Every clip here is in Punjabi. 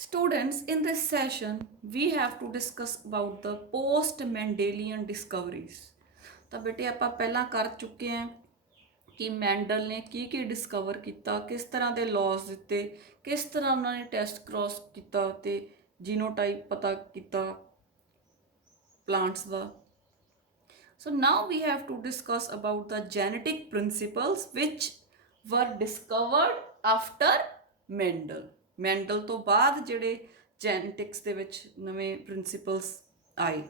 Students, in this session, we have to discuss about the post-Mendelian discoveries. ਤਾਂ ਬੇਟੇ ਆਪਾਂ ਪਹਿਲਾਂ ਕਰ ਚੁੱਕੇ ਹਾਂ ਕਿ ਮੈਂਡਲ ਨੇ ਕੀ ਡਿਸਕਵਰ ਕੀਤਾ, ਕਿਸ ਤਰ੍ਹਾਂ ਦੇ ਲਾਜ਼ ਦਿੱਤੇ, ਕਿਸ ਤਰ੍ਹਾਂ ਉਹਨਾਂ ਨੇ ਟੈਸਟ ਕ੍ਰੋਸ ਕੀਤਾ ਤੇ ਜੀਨੋਟਾਈਪ ਪਤਾ ਕੀਤਾ plants the. So now we have to discuss about the genetic principles which were discovered after Mendel. Medal ਤੋਂ ਬਾਅਦ ਜਿਹੜੇ ਜੈਨੇਟਿਕਸ ਦੇ ਵਿੱਚ ਨਵੇਂ ਪ੍ਰਿੰਸੀਪਲਸ ਆਏ.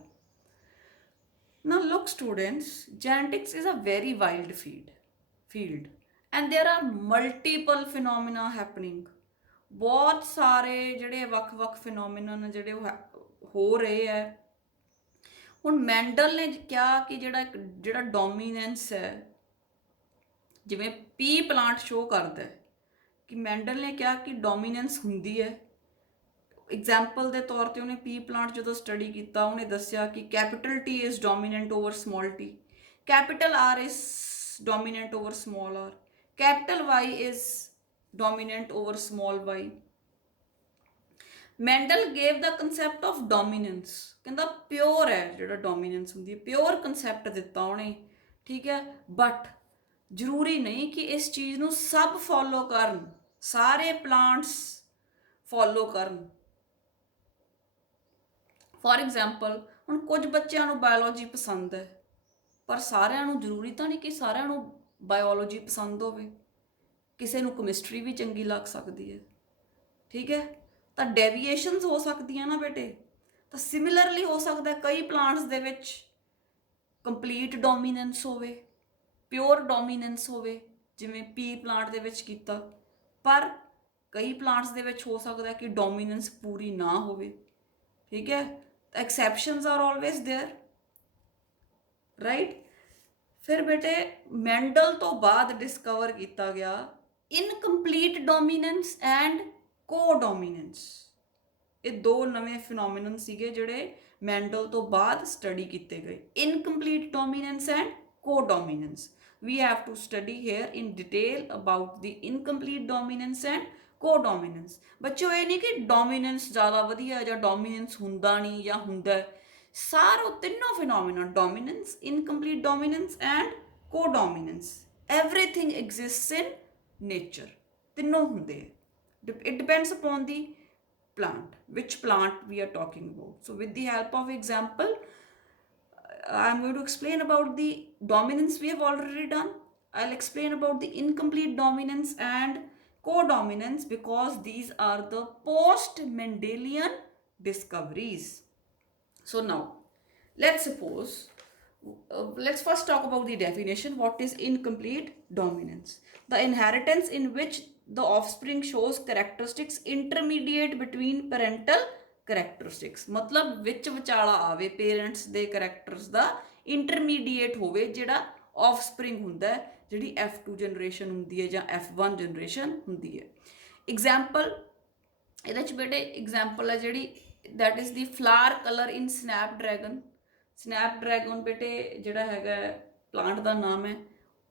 Now look students, genetics is a very wild field and there are multiple phenomena happening. ਬਹੁਤ ਸਾਰੇ ਜਿਹੜੇ ਵੱਖ-ਵੱਖ ਫਿਨੋਮੀਨਨ ਜਿਹੜੇ ਹੋ ਰਹੇ ਹੈ. ਹੁਣ ਮੈਂਡਲ ਨੇ ਕਿਹਾ ਕਿ ਜਿਹੜਾ ਡੋਮੀਨੈਂਸ ਹੈ, ਜਿਵੇਂ ਪੀ ਪਲਾਂਟ ਸ਼ੋ ਕਰਦਾ ਹੈ ਕਿ ਮੈਂਡਲ ਨੇ ਕਿਹਾ ਕਿ ਡੋਮੀਨੈਂਸ ਹੁੰਦੀ ਹੈ. ਐਗਜ਼ਾਮਪਲ ਦੇ ਤੌਰ ਤੇ ਉਹਨੇ ਪੀ ਪਲਾਂਟ ਜਦੋਂ ਸਟੱਡੀ ਕੀਤਾ ਉਹਨੇ ਦੱਸਿਆ ਕਿ capital T is dominant over small T, capital R is dominant over small R, capital Y is dominant over small Y. Mendel gave the concept of dominance, ਕਹਿੰਦਾ ਪਿਓਰ ਹੈ ਜਿਹੜਾ ਡੋਮੀਨੈਂਸ ਹੁੰਦੀ ਹੈ, ਪਿਓਰ ਕੰਸੈਪਟ ਦਿੱਤਾ ਉਹਨੇ. ਠੀਕ ਹੈ, ਬਟ ਜ਼ਰੂਰੀ ਨਹੀਂ ਕਿ ਇਸ ਚੀਜ਼ ਨੂੰ ਸਭ ਫੋਲੋ ਕਰਨ, ਸਾਰੇ ਪਲਾਂਟਸ ਫੋਲੋ ਕਰਨ. ਫੋਰ ਐਗਜ਼ਾਮਪਲ ਹੁਣ ਕੁਝ ਬੱਚਿਆਂ ਨੂੰ ਬਾਇਓਲੋਜੀ ਪਸੰਦ ਹੈ, ਪਰ ਸਾਰਿਆਂ ਨੂੰ ਜ਼ਰੂਰੀ ਤਾਂ ਨਹੀਂ ਕਿ ਸਾਰਿਆਂ ਨੂੰ ਬਾਇਓਲੋਜੀ ਪਸੰਦ ਹੋਵੇ. ਕਿਸੇ ਨੂੰ ਕੈਮਿਸਟਰੀ ਵੀ ਚੰਗੀ ਲੱਗ ਸਕਦੀ ਹੈ. ਠੀਕ ਹੈ, ਤਾਂ ਡੈਵੀਏਸ਼ਨਸ ਹੋ ਸਕਦੀਆਂ ਨਾ ਬੇਟੇ. ਤਾਂ ਸਿਮਿਲਰਲੀ ਹੋ ਸਕਦਾ ਕਈ ਪਲਾਂਟਸ ਦੇ ਵਿੱਚ ਕੰਪਲੀਟ ਡੋਮੀਨੈਂਸ ਹੋਵੇ, ਪਿਓਰ ਡੋਮੀਨੈਂਸ ਹੋਵੇ, ਜਿਵੇਂ ਪੀ ਪਲਾਂਟ ਦੇ ਵਿੱਚ ਕੀਤਾ, ਪਰ ਕਈ ਪਲਾਂਟਸ ਦੇ ਵਿੱਚ ਹੋ ਸਕਦਾ ਕਿ ਡੋਮੀਨੈਂਸ ਪੂਰੀ ਨਾ ਹੋਵੇ. ਠੀਕ ਹੈ, exceptions R always there, right. ਫਿਰ ਬੇਟੇ ਮੈਂਡਲ ਤੋਂ ਬਾਅਦ ਡਿਸਕਵਰ ਕੀਤਾ ਗਿਆ ਇਨਕੰਪਲੀਟ ਡੋਮੀਨੈਂਸ ਐਂਡ ਕੋ-ਡੋਮੀਨੈਂਸ. ਇਹ ਦੋ ਨਵੇਂ ਫਿਨੋਮੀਨਨ ਸੀਗੇ ਜਿਹੜੇ ਮੈਂਡਲ ਤੋਂ ਬਾਅਦ ਸਟੱਡੀ ਕੀਤੇ ਗਏ, incomplete dominance and co-dominance. We have to study here in detail about the incomplete dominance and co-dominance. ਬੱਚਿਓ ਇਹ ਨਹੀਂ ਕਿ ਡੋਮੀਨੈਂਸ ਜ਼ਿਆਦਾ ਵਧੀਆ ਜਾਂ ਡੋਮੀਨੈਂਸ ਹੁੰਦਾ ਨਹੀਂ ਜਾਂ ਹੁੰਦਾ. ਸਾਰੋ ਤਿੰਨੋਂ phenomena, dominance, incomplete dominance and co-dominance, everything exists in nature. ਤਿੰਨੋਂ ਹੁੰਦੇ. It depends upon the plant, which plant we are talking about. So with the help of example, I'm going to explain about the dominance we have already done. I'll explain about the incomplete dominance and co-dominance because these are the post-Mendelian discoveries. So now, let's suppose, let's first talk about the definition. What is incomplete dominance? The inheritance in which the offspring shows characteristics intermediate between parental ਕਰੈਕਟਰਿਸਟਿਕਸ, ਮਤਲਬ ਵਿੱਚ ਵਿਚਾਲਾ ਆਵੇ ਪੇਰੈਂਟਸ ਦੇ ਕਰੈਕਟਰਸ ਦਾ, ਇੰਟਰਮੀਡੀਏਟ ਹੋਵੇ ਜਿਹੜਾ ਆਫਸਪ੍ਰਿੰਗ ਹੁੰਦਾ ਹੈ, ਜਿਹੜੀ F2 ਜਨਰੇਸ਼ਨ ਹੁੰਦੀ ਹੈ ਜਾਂ F1 ਜਨਰੇਸ਼ਨ ਹੁੰਦੀ ਹੈ. ਐਗਜ਼ਾਮਪਲ ਇਹਦੇ 'ਚ ਬੇਟੇ ਐਗਜ਼ਾਮਪਲ ਹੈ ਜਿਹੜੀ that is the flower colour in snapdragon. Snapdragon ਬੇਟੇ ਜਿਹੜਾ ਹੈਗਾ ਪਲਾਂਟ ਦਾ ਨਾਮ ਹੈ.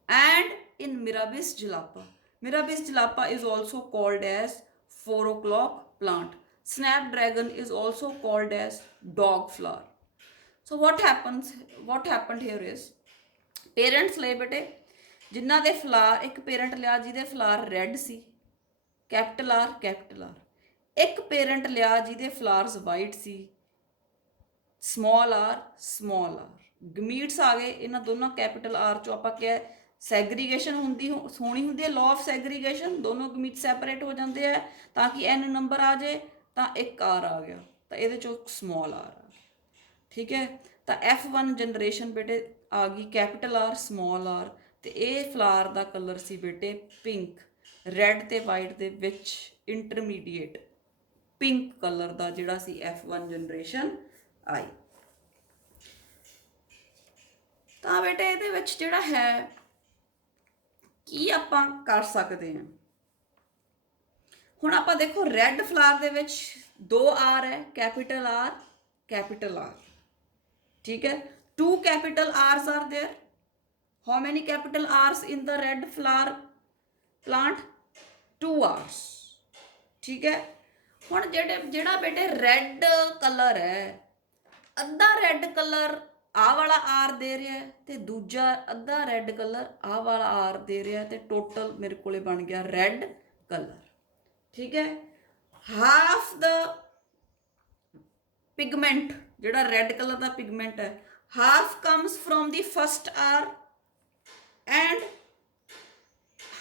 And in Mirabilis jalapa. Mirabilis jalapa is also called as 4 o'clock plant. Snapdragon is also called as dog flower. So what happened here is, parents ਲਏ ਬੇਟੇ ਜਿਨ੍ਹਾਂ ਦੇ ਫਲਾਰ, ਇੱਕ ਪੇਰੈਂਟ ਲਿਆ ਜਿਹਦੇ ਫਲਾਰ ਰੈੱਡ ਸੀ, ਕੈਪੀਟਲ ਆਰ ਕੈਪੀਟਲ ਆਰ. ਇੱਕ ਪੇਰੈਂਟ ਲਿਆ ਜਿਹਦੇ ਫਲਾਰਸ ਵਾਈਟ ਸੀ, ਸਮਾਲ ਆਰ ਸਮਾਲ ਆਰ. ਗਮੀਟਸ ਆ ਗਏ ਇਹਨਾਂ ਦੋਨਾਂ ਕੈਪੀਟਲ ਆਰ ਚੋਂ. ਆਪਾਂ ਕਿਹਾ ਸੈਗਰੀਗੇਸ਼ਨ ਹੋਣੀ ਹੁੰਦੀ ਹੈ, ਲਾਅ ਆਫ ਸੈਗਰੀਗੇਸ਼ਨ. ਦੋਨੋਂ ਗਮੀਟ ਸੈਪਰੇਟ ਹੋ ਜਾਂਦੇ ਆ ਤਾਂ ਕਿ n ਨੰਬਰ ਆ ਜਾਏ, ਤਾਂ ਇੱਕ ਆਰ ਆ ਗਿਆ, ਤਾਂ ਇਹਦੇ ਚੋਂ ਸਮਾਲ ਆਰ ਆ ਗਿਆ. ਠੀਕ ਹੈ, ਤਾਂ F1 ਜਨਰੇਸ਼ਨ ਬੇਟੇ ਆ ਗਈ ਕੈਪੀਟਲ ਆਰ ਸਮਾਲ ਆਰ. ਤੇ ਇਹ ਫਲਾਰ ਦਾ ਕਲਰ ਸੀ ਬੇਟੇ ਪਿੰਕ, ਰੈੱਡ ਤੇ ਵਾਈਟ ਦੇ ਵਿੱਚ ਇੰਟਰਮੀਡੀਏਟ ਪਿੰਕ ਕਲਰ ਦਾ ਜਿਹੜਾ ਸੀ F1 ਜਨਰੇਸ਼ਨ ਆਈ. ਤਾਂ ਬੇਟੇ ਇਹਦੇ ਵਿੱਚ ਜਿਹੜਾ ਹੈ ਕੀ ਆਪਾਂ ਕਰ ਸਕਦੇ ਹਾਂ. ਹੁਣ ਆਪਾਂ ਦੇਖੋ ਰੈੱਡ ਫਲਾਰ ਦੇ ਵਿੱਚ 2 ਆਰ ਹੈ, ਕੈਪੀਟਲ ਆਰ ਕੈਪੀਟਲ ਆਰ. ਠੀਕ ਹੈ, 2 capital R's are there. How many capital R's in the red flower plant? 2 R's. ठीक है, ਹੁਣ ਜਿਹੜਾ ਬੇਟੇ ਰੈੱਡ ਕਲਰ ਹੈ, ਅੱਧਾ ਰੈੱਡ ਕਲਰ ਆਹ ਵਾਲਾ ਆਰ ਦੇ ਰਿਹਾ ਹੈ ਤੇ ਦੂਜਾ ਅੱਧਾ ਰੈੱਡ ਕਲਰ ਆਹ ਵਾਲਾ ਆਰ ਦੇ ਰਿਹਾ ਤੇ ਟੋਟਲ ਮੇਰੇ ਕੋਲੇ ਬਣ ਗਿਆ ਰੈੱਡ ਕਲਰ। ਠੀਕ ਹੈ, ਹਾਫ ਦਾ ਪਿਗਮੈਂਟ ਜਿਹੜਾ ਰੈੱਡ ਕਲਰ ਦਾ ਪਿਗਮੈਂਟ ਹੈ, half comes from the first R and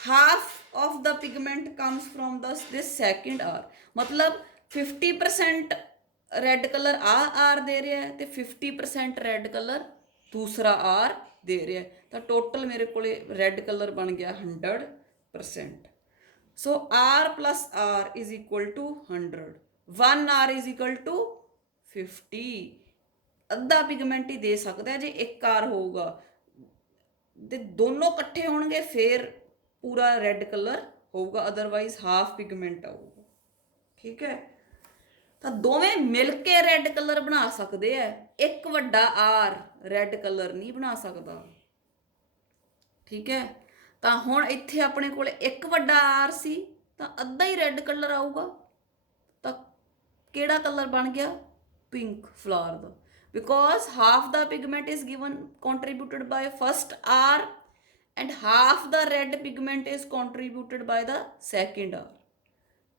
half of the pigment comes from this second R। मतलब 50% रेड कलर आर दे रहा है तो 50% रेड कलर दूसरा आर दे रहा है, तो टोटल मेरे को रेड कलर बन गया 100%। So R plus R is equal to 100, 1 R is equal to 50। ਅੱਧਾ ਪਿਗਮੈਂਟ ਹੀ ਦੇ ਸਕਦਾ ਹੈ ਜੇ ਇੱਕ ਆਰ ਹੋਊਗਾ ਤੇ ਦੋਨੋਂ ਇਕੱਠੇ ਹੋਣਗੇ ਫਿਰ ਪੂਰਾ ਰੈੱਡ ਕਲਰ ਹੋਊਗਾ, ਅਦਰਵਾਈਜ਼ ਹਾਫ ਪਿਗਮੈਂਟ ਆਊਗਾ। ਠੀਕ ਹੈ, ਤਾਂ ਦੋਵੇਂ ਮਿਲ ਕੇ ਰੈੱਡ ਕਲਰ ਬਣਾ ਸਕਦੇ ਆ, ਇੱਕ ਵੱਡਾ ਆਰ ਰੈੱਡ ਕਲਰ ਨਹੀਂ ਬਣਾ ਸਕਦਾ। ਠੀਕ ਹੈ, ਤਾਂ ਹੁਣ ਇੱਥੇ ਆਪਣੇ ਕੋਲ ਇੱਕ ਵੱਡਾ ਆਰ ਸੀ ਤਾਂ ਅੱਧਾ ਹੀ ਰੈੱਡ ਕਲਰ ਆਊਗਾ, ਤਾਂ ਕਿਹੜਾ ਕਲਰ ਬਣ ਗਿਆ? ਪਿੰਕ ਫਲਾਵਰ ਦਾ, ਬਿਕੋਜ਼ ਹਾਫ ਦਾ pigment is given contributed by first R and half the red pigment is contributed by the second R।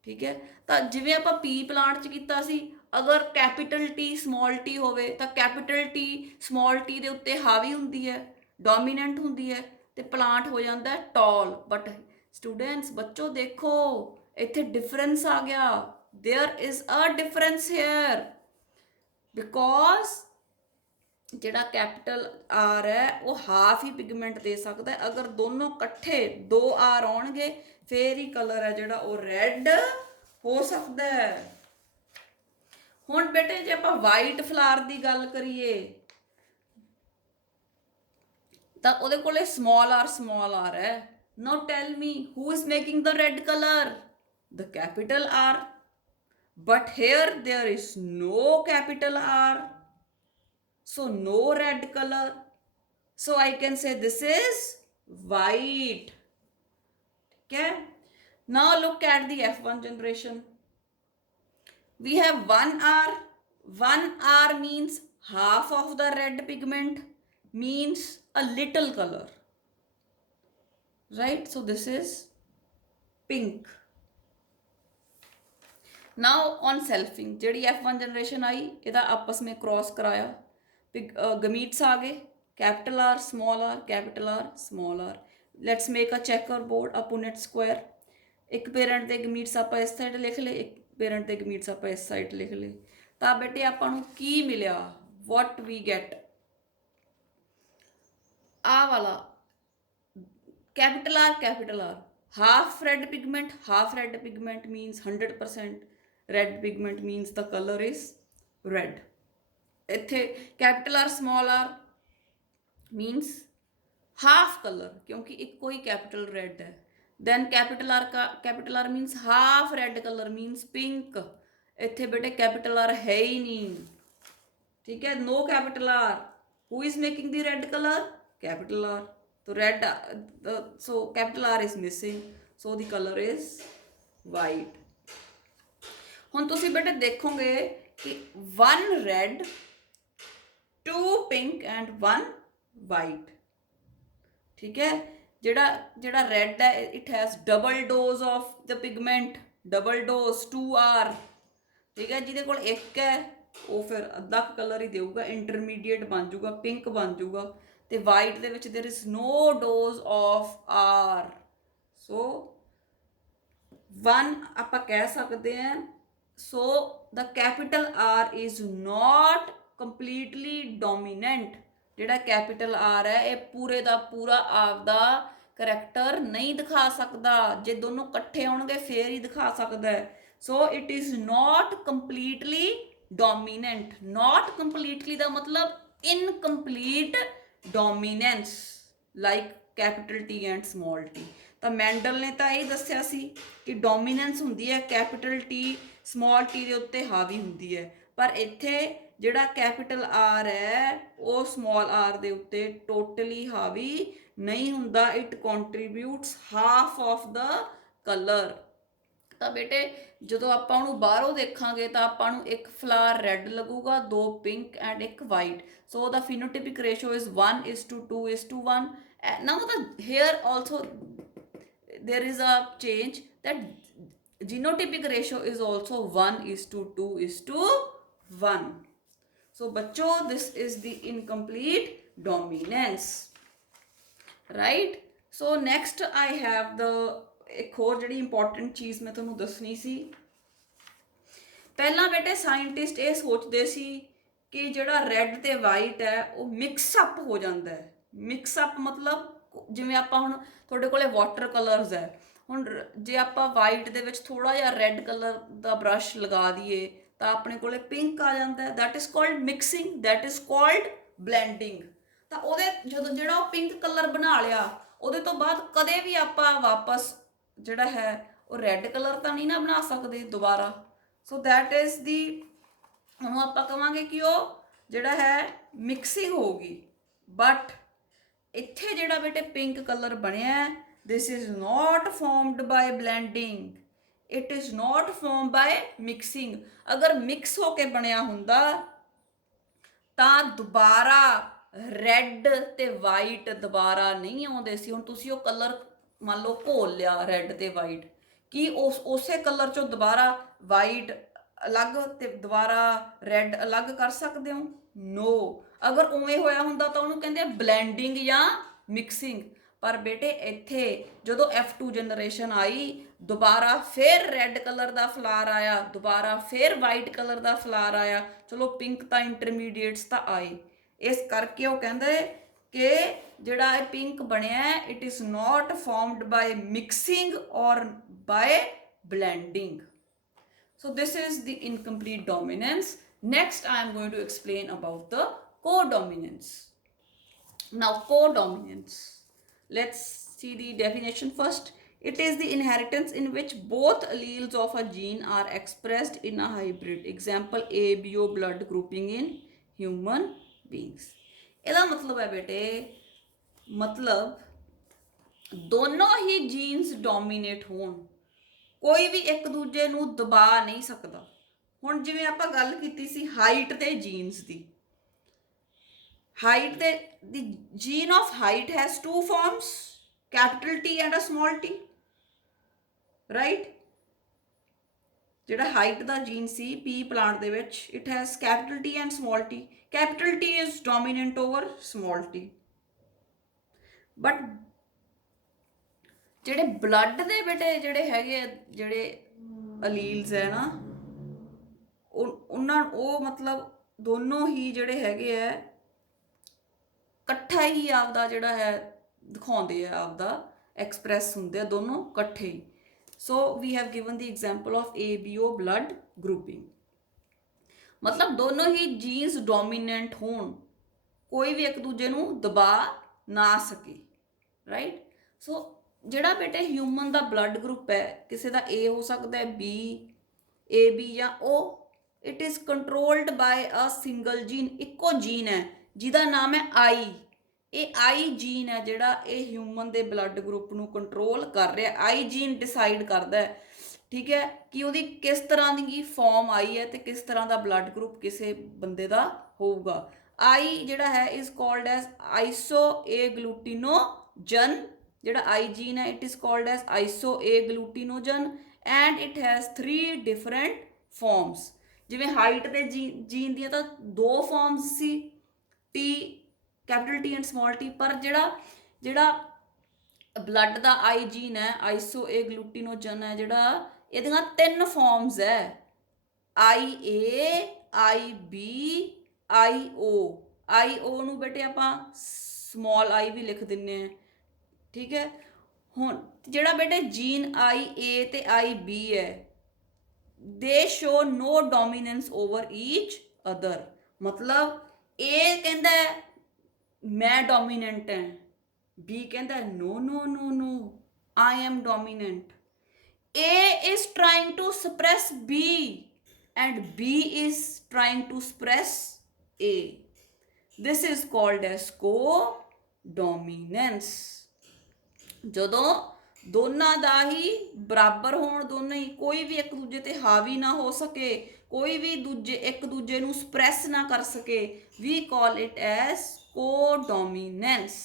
ठीक है, ਤਾਂ ਜਿਵੇਂ ਆਪਾਂ ਪੀ ਪਲਾਂਟ 'ਚ ਕੀਤਾ ਸੀ, ਅਗਰ ਕੈਪੀਟਲ ਟੀ ਸਮਾਲ ਟੀ ਹੋਵੇ ਤਾਂ ਕੈਪੀਟਲ ਟੀ ਸਮਾਲ ਟੀ ਦੇ ਉੱਤੇ ਹਾਵੀ ਹੁੰਦੀ ਹੈ, ਡੋਮੀਨੈਂਟ ਹੁੰਦੀ ਹੈ ਤੇ ਪਲਾਂਟ ਹੋ ਜਾਂਦਾ ਹੈ ਟਾਲ। ਬਟ ਸਟੂਡੈਂਟਸ ਬੱਚੋ ਦੇਖੋ ਇੱਥੇ ਡਿਫਰੈਂਸ ਆ ਗਿਆ, there is a difference here, because ਜਿਹੜਾ ਕੈਪੀਟਲ ਆਰ ਹੈ ਉਹ ਹਾਫ ਹੀ ਪਿਗਮੈਂਟ ਦੇ ਸਕਦਾ ਹੈ। ਅਗਰ ਦੋਨੋਂ ਇਕੱਠੇ 2 ਆਰ ਆਉਣਗੇ ਫੇਰ ਹੀ ਕਲਰ ਹੈ ਜਿਹੜਾ ਉਹ ਰੈੱਡ ਹੋ ਸਕਦਾ ਹੈ। ਹੁਣ ਬੇਟੇ ਜੇ ਆਪਾਂ ਵਾਈਟ ਫਲਾਰ ਦੀ ਗੱਲ ਕਰੀਏ ਤਾਂ ਉਹਦੇ ਕੋਲੇ ਸਮਾਲ ਆਰ ਹੈ। Now tell me who is making the red colour? The capital R, but here there is no capital R, so no red color, so I can say this is white। okay, now look at the F1 generation, we have 1 R means half of the red pigment, means a little color, right? So this is pink। now on selfing ਜਿਹੜੀ F1 generation आई ਇਹਦਾ आपस में क्रॉस कराया, गमीट्स आ गए, capital R small R capital R small R. Let's make a checker board, a Punnett square. एक पेरेंट के गमीट्स आप इस साइड लिख ले, एक पेरेंट के गमीट्स आप इस साइड लिख ले, तो बेटे आपां नूं की मिलिया? वट वी गैट आ वाला capital R half red pigment means 100% red pigment means the colour is red. ਇੱਥੇ capital R small R means half colour, ਕਿਉਂਕਿ ਇੱਕੋ ਹੀ ਕੈਪੀਟਲ ਰੈਡ ਹੈ। Then capital R means half red colour means pink. ਇੱਥੇ ਬੇਟੇ ਕੈਪੀਟਲ ਆਰ ਹੈ ਹੀ ਨਹੀਂ। ठीक है, no capital R, who is making the red colour? Capital R, तो red so capital R is missing, so the colour is white. हुण तुसीं बेटे देखोगे कि 1 रेड 2 पिंक एंड 1 वाइट। ठीक है, जेड़ा रेड है it has double dose of the pigment, double dose 2 R. ठीक है, जिहदे कोल एक है वो फिर अद्धा कलर ही देगा, इंटरमीडिएट बन जूगा, पिंक बन जूगा। तो white they which there is no dose of R, so 1 आपां कह सकते हैं। So the capital R is not completely dominant. ਜਿਹੜਾ कैपिटल आर है ये पूरे का पूरा आपदा करैक्टर नहीं दिखा सकता, जे दोनों इकट्ठे होणगे फिर ही दिखा सकता है। So it is not completely dominant. Not completely का मतलब incomplete dominance like capital T and small T. तो मैंडल ने तो यही दसिया सी कि डोमीनेंस हुंदी है कैपिटल टी स्मॉल टी के उत्ते हावी हुंदी है, पर इत्थे ਜਿਹੜਾ कैपिटल आर है वो स्मॉल आर ਦੇ ਉੱਤੇ टोटली हावी नहीं ਹੁੰਦਾ। It contributes half of the colour. ਤਾਂ ਬੇਟੇ ਜਦੋਂ ਆਪਾਂ ਉਹਨੂੰ ਬਾਹਰੋਂ ਦੇਖਾਂਗੇ ਤਾਂ ਆਪਾਂ ਨੂੰ ਇੱਕ ਫਲਾਰ ਰੈੱਡ ਲੱਗੂਗਾ, ਦੋ ਪਿੰਕ ਐਂਡ ਇੱਕ white. So the phenotypic ratio is 1:2:1. Now here also there is a change, that genotypic ratio is also 1:2:1. So बच्चों, this is the incomplete dominance, right? So next I have the ਇੱਕ ਹੋਰ ਜਿਹੜੀ ਇੰਪੋਰਟੈਂਟ ਚੀਜ਼ ਮੈਂ ਤੁਹਾਨੂੰ ਦੱਸਣੀ ਸੀ। ਪਹਿਲਾਂ ਬੇਟੇ ਸਾਇੰਟਿਸਟ ਇਹ ਸੋਚਦੇ ਸੀ ਕਿ ਜਿਹੜਾ ਰੈੱਡ ਤੇ ਵਾਈਟ ਹੈ ਉਹ ਮਿਕਸ ਅਪ ਹੋ ਜਾਂਦਾ ਹੈ। ਮਿਕਸ ਅਪ ਮਤਲਬ ਜਿਵੇਂ ਆਪਾਂ ਹੁਣ ਤੁਹਾਡੇ ਕੋਲੇ ਵਾਟਰ ਕਲਰਸ ਹੈ, ਹੁਣ ਜੇ ਆਪਾਂ ਵਾਈਟ ਦੇ ਵਿੱਚ ਥੋੜਾ ਜਿਹਾ ਰੈੱਡ ਕਲਰ ਦਾ ਬ੍ਰਸ਼ ਲਗਾ ਦਈਏ ਤਾਂ ਆਪਣੇ ਕੋਲੇ ਪਿੰਕ ਆ ਜਾਂਦਾ ਹੈ। That is called mixing, that is called blending. ਤਾਂ ਉਹਦੇ ਜਦੋਂ ਜਿਹੜਾ ਉਹ ਪਿੰਕ ਕਲਰ ਬਣਾ ਲਿਆ, ਉਹਦੇ ਤੋਂ ਬਾਅਦ ਕਦੇ ਵੀ ਆਪਾਂ ਵਾਪਸ ਜਿਹੜਾ ਹੈ ਉਹ ਰੈੱਡ ਕਲਰ ਤਾਂ ਨਹੀਂ ਨਾ ਬਣਾ ਸਕਦੇ ਦੁਬਾਰਾ। ਸੋ ਦੈਟ ਇਜ਼ ਦੀ, ਉਹਨੂੰ ਆਪਾਂ ਕਹਾਂਗੇ ਕਿ ਉਹ ਜਿਹੜਾ ਹੈ ਮਿਕਸਿੰਗ ਹੋਊਗੀ। ਬਟ ਇੱਥੇ ਜਿਹੜਾ ਬੇਟੇ ਪਿੰਕ ਕਲਰ ਬਣਿਆ, this is not formed by blending, it is not form by mixing. ਅਗਰ ਮਿਕਸ ਹੋ ਕੇ ਬਣਿਆ ਹੁੰਦਾ ਤਾਂ ਦੁਬਾਰਾ ਰੈੱਡ ਤੇ ਵਾਈਟ ਦੁਬਾਰਾ ਨਹੀਂ ਆਉਂਦੇ ਸੀ। ਹੁਣ ਤੁਸੀਂ ਉਹ ਕਲਰ ਮੰਨ ਲਓ ਘੋਲ ਲਿਆ ਰੈੱਡ ਤੇ ਵਾਈਟ, ਕੀ ਉਸੇ ਕਲਰ ਚੋਂ ਦੁਬਾਰਾ ਵਾਈਟ ਅਲੱਗ ਤੇ ਦੁਬਾਰਾ ਰੈੱਡ ਅਲੱਗ ਕਰ ਸਕਦੇ ਹੋ? ਨੋ। ਅਗਰ ਉਵੇਂ ਹੋਇਆ ਹੁੰਦਾ ਤਾਂ ਉਹਨੂੰ ਕਹਿੰਦੇ ਆ ਬਲੈਂਡਿੰਗ ਜਾਂ ਮਿਕਸਿੰਗ। ਪਰ ਬੇਟੇ ਇੱਥੇ ਜਦੋਂ F2 ਜਨਰੇਸ਼ਨ ਆਈ, ਦੁਬਾਰਾ ਫਿਰ ਰੈੱਡ ਕਲਰ ਦਾ ਫਲਾਰ ਆਇਆ, ਦੁਬਾਰਾ ਫਿਰ ਵਾਈਟ ਕਲਰ ਦਾ ਫਲਾਰ ਆਇਆ। ਚਲੋ ਪਿੰਕ ਤਾਂ ਇੰਟਰਮੀਡੀਏਟਸ ਤਾਂ ਆਏ, ਇਸ ਕਰਕੇ ਉਹ ਕਹਿੰਦੇ ਕਿ ਜਿਹੜਾ ਇਹ ਪਿੰਕ ਬਣਿਆ it is not formed by mixing ਔਰ by blending. So this is the incomplete dominance. Next I am going to explain about the codominance. Now codominance, let's see the definition first. It is the inheritance in which both alleles of a gene are expressed in a hybrid. Example ABO blood grouping in human beings. ਇਹਦਾ ਮਤਲਬ ਹੈ ਬੇਟੇ, ਮਤਲਬ ਦੋਨੋਂ ਹੀ ਜੀਨਸ ਡੋਮੀਨੇਟ ਹੋਣ, ਕੋਈ ਵੀ ਇੱਕ ਦੂਜੇ ਨੂੰ ਦਬਾ ਨਹੀਂ ਸਕਦਾ। ਹੁਣ ਜਿਵੇਂ ਆਪਾਂ ਗੱਲ ਕੀਤੀ ਸੀ ਹਾਈਟ ਤੇ ਜੀਨਸ ਦੀ, ਹਾਈਟ ਤੇ ਦੀ gene of height has two forms, capital T and a small t, right? ਜਿਹੜਾ ਹਾਈਟ ਦਾ ਜੀਨ ਸੀ ਪੀ ਪਲਾਂਟ ਦੇ ਵਿੱਚ, it has capital T and small t. Capital T is dominant over small t. But ਜਿਹੜੇ ਬਲੱਡ ਦੇ ਬੇਟੇ ਜਿਹੜੇ ਹੈਗੇ ਜਿਹੜੇ ਅਲੀਲਸ ਹੈ ਨਾ, ਉਹ ਮਤਲਬ ਦੋਨੋਂ ਹੀ ਜਿਹੜੇ ਹੈਗੇ ਹੈ ਇਕੱਠਾ ਹੀ ਆਪਦਾ ਜਿਹੜਾ ਹੈ ਦਿਖਾਉਂਦੇ ਆ, ਆਪਦਾ ਐਕਸਪ੍ਰੈਸ ਹੁੰਦੇ ਆ ਦੋਨੋਂ ਇਕੱਠੇ ਹੀ। ਸੋ we have given the example of ABO blood grouping. ਮਤਲਬ ਦੋਨੋਂ ਹੀ ਜੀਨਸ ਡੋਮੀਨੈਂਟ ਹੋਣ, ਕੋਈ ਵੀ ਇੱਕ ਦੂਜੇ ਨੂੰ ਦਬਾ ਨਾ ਸਕੇ, ਰਾਈਟ? ਸੋ ਜਿਹੜਾ ਬੇਟੇ ਹਿਊਮਨ ਦਾ ਬਲੱਡ ਗਰੁੱਪ ਹੈ, ਕਿਸੇ ਦਾ A ਹੋ ਸਕਦਾ ਹੈ, B, AB ਜਾਂ O, it is controlled by a single gene. ਇੱਕੋ ਜੀਨ ਹੈ ਜਿਹਦਾ ਨਾਮ ਹੈ I। ਇਹ I ਜੀਨ ਹੈ ਜਿਹੜਾ ਇਹ ਹਿਊਮਨ ਦੇ ਬਲੱਡ ਗਰੁੱਪ ਨੂੰ ਕੰਟਰੋਲ ਕਰ ਰਿਹਾ। I ਜੀਨ ਡਿਸਾਈਡ ਕਰਦਾ ਹੈ, ਠੀਕ ਹੈ, ਕਿ ਉਹਦੀ ਕਿਸ ਤਰ੍ਹਾਂ ਦੀ ਫਾਰਮ ਆਈ ਹੈ ਤੇ ਕਿਸ ਤਰ੍ਹਾਂ ਦਾ ਬਲੱਡ ਗਰੁੱਪ ਕਿਸੇ ਬੰਦੇ ਦਾ ਹੋਊਗਾ। I ਜਿਹੜਾ ਹੈ ਇਜ਼ ਕਾਲਡ ਐਜ਼ ਆਈਸੋਏਗਲੂਟਿਨੋਜਨ। ਜਿਹੜਾ I ਜੀਨ ਹੈ it is called as isoagglutinogen and it has 3 different forms. ਜਿਵੇਂ ਹਾਈਟ ਦੇ ਜੀਨ ਦੀਆਂ ਤਾਂ 2 ਫਾਰਮਸ ਸੀ, T, capital T and small t। ਪਰ ਜਿਹੜਾ ਬਲੱਡ ਦਾ I ਜੀਨ ਹੈ, ਆਈਸੋਏਗਲੂਟਿਨੋਜਨ ਹੈ ਜਿਹੜਾ, ਇਹਦੀਆਂ 3 ਫਾਰਮਸ ਹੈ, IA, IB, IO। IO ਨੂੰ ਬੇਟੇ ਆਪਾਂ ਸਮਾਲ I ਵੀ ਲਿਖ ਦਿੰਦੇ ਹਾਂ, ਠੀਕ ਹੈ। ਹੁਣ ਜਿਹੜਾ ਬੇਟੇ ਜੀਨ IA ਤੇ IB ਹੈ, ਦੇ ਸ਼ੋ ਨੋ ਡੋਮੀਨੈਂਸ ਓਵਰ ਈਚ ਅਦਰ। ਮਤਲਬ A ਕਹਿੰਦਾ ਮੈਂ ਡੋਮੀਨੈਂਟ ਹਾਂ, B ਕਹਿੰਦਾ no no no no I am dominant. A is trying to suppress B and B is trying to suppress A. This is called as co-dominance. ਜਦੋਂ ਦੋਨਾਂ ਦਾ ਹੀ ਬਰਾਬਰ ਹੋਣ, ਦੋਨੇ ਹੀ, ਕੋਈ ਵੀ ਇੱਕ ਦੂਜੇ ਤੇ ਹਾਵੀ ਨਾ ਹੋ ਸਕੇ, ਕੋਈ ਵੀ ਇੱਕ ਦੂਜੇ ਨੂੰ ਸਪਰੈਸ ਨਾ ਕਰ ਸਕੇ, ਵੀ ਕਾਲ ਇਟ ਐਸ ਕੋਡੋਮੀਨੈਂਸ।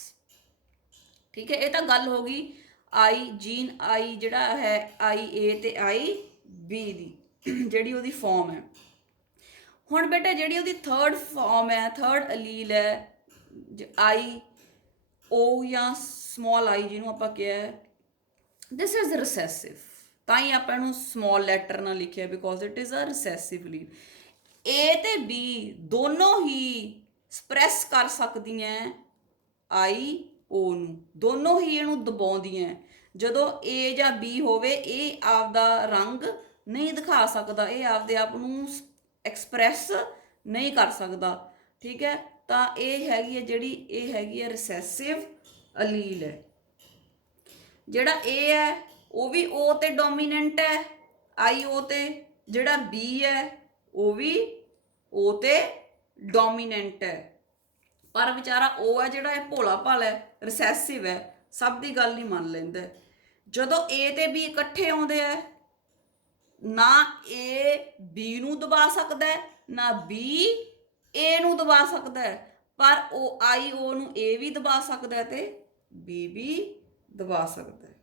ਠੀਕ ਹੈ, ਇਹ ਤਾਂ ਗੱਲ ਹੋ ਗਈ ਆਈ ਜੀਨ, ਆਈ ਜਿਹੜਾ ਹੈ ਆਈ ਏ ਤੇ ਆਈ ਬੀ ਦੀ ਜਿਹੜੀ ਉਹਦੀ ਫਾਰਮ ਹੈ। ਹੁਣ ਬੇਟਾ ਜਿਹੜੀ ਉਹਦੀ ਥਰਡ ਫਾਰਮ ਹੈ, ਥਰਡ ਅਲੀਲ ਹੈ, ਆਈ ਓ ਜਾਂ ਸਮਾਲ ਆਈ ਜਿਹਨੂੰ ਆਪਾਂ ਕਿਹਾ ਹੈ, ਦਿਸ ਇਜ਼ ਰਿਸੈਸਿਵ। ਤਾਂ ਹੀ ਆਪਾਂ ਇਹਨੂੰ ਸਮਾਲ ਲੈਟਰ ਨਾਲ ਲਿਖਿਆ, because it is a recessive ਲੀਵ। ਏ ਤੇ ਬੀ ਦੋਨੋਂ ਹੀ ਸਪਰੈਸ ਕਰ ਸਕਦੀਆਂ ਆਈ ਓ ਨੂੰ, ਦੋਨੋਂ ਹੀ ਇਹਨੂੰ ਦਬਾਉਂਦੀਆਂ। ਜਦੋਂ ਏ ਜਾਂ ਬੀ ਹੋਵੇ, ਇਹ ਆਪਦਾ ਰੰਗ ਨਹੀਂ ਦਿਖਾ ਸਕਦਾ, ਇਹ ਆਪਦੇ ਆਪ ਨੂੰ ਐਕਸਪ੍ਰੈਸ ਨਹੀਂ ਕਰ ਸਕਦਾ। ਠੀਕ ਹੈ, ਤਾਂ ਇਹ ਹੈਗੀ ਹੈ ਜਿਹੜੀ, ਇਹ ਹੈਗੀ ਹੈ ਰਿਸੈਸਿਵ ਅਲੀਲ ਹੈ। ਜਿਹੜਾ ਏ ਹੈ ਉਹ ਵੀ ਓ ਤੇ ਡੋਮੀਨੈਂਟ ਹੈ, ਆਈ ਓ ਤੇ। ਜਿਹੜਾ ਬੀ ਹੈ ਉਹ ਵੀ ਓ ਤੇ ਡੋਮੀਨੈਂਟ ਹੈ, ਪਰ ਵਿਚਾਰਾ ਓ ਹੈ ਜਿਹੜਾ, ਇਹ ਭੋਲਾ ਭਾਲਾ ਹੈ, ਰਿਸੈਸਿਵ ਹੈ, ਸਭ ਦੀ ਗੱਲ ਨਹੀਂ ਮੰਨ ਲੈਂਦਾ। ਜਦੋਂ ਏ ਤੇ ਬੀ ਇਕੱਠੇ ਆਉਂਦੇ ਆ, ਨਾ ਏ ਬੀ ਨੂੰ ਦਬਾ ਸਕਦਾ ਹੈ, ਨਾ ਬੀ ਏ ਨੂੰ ਦਬਾ ਸਕਦਾ ਹੈ, ਪਰ ਉਹ ਆਈ ਓ ਨੂੰ ਏ ਵੀ ਦਬਾ ਸਕਦਾ ਹੈ ਤੇ ਬੀ ਵੀ ਦਬਾ ਸਕਦਾ ਹੈ।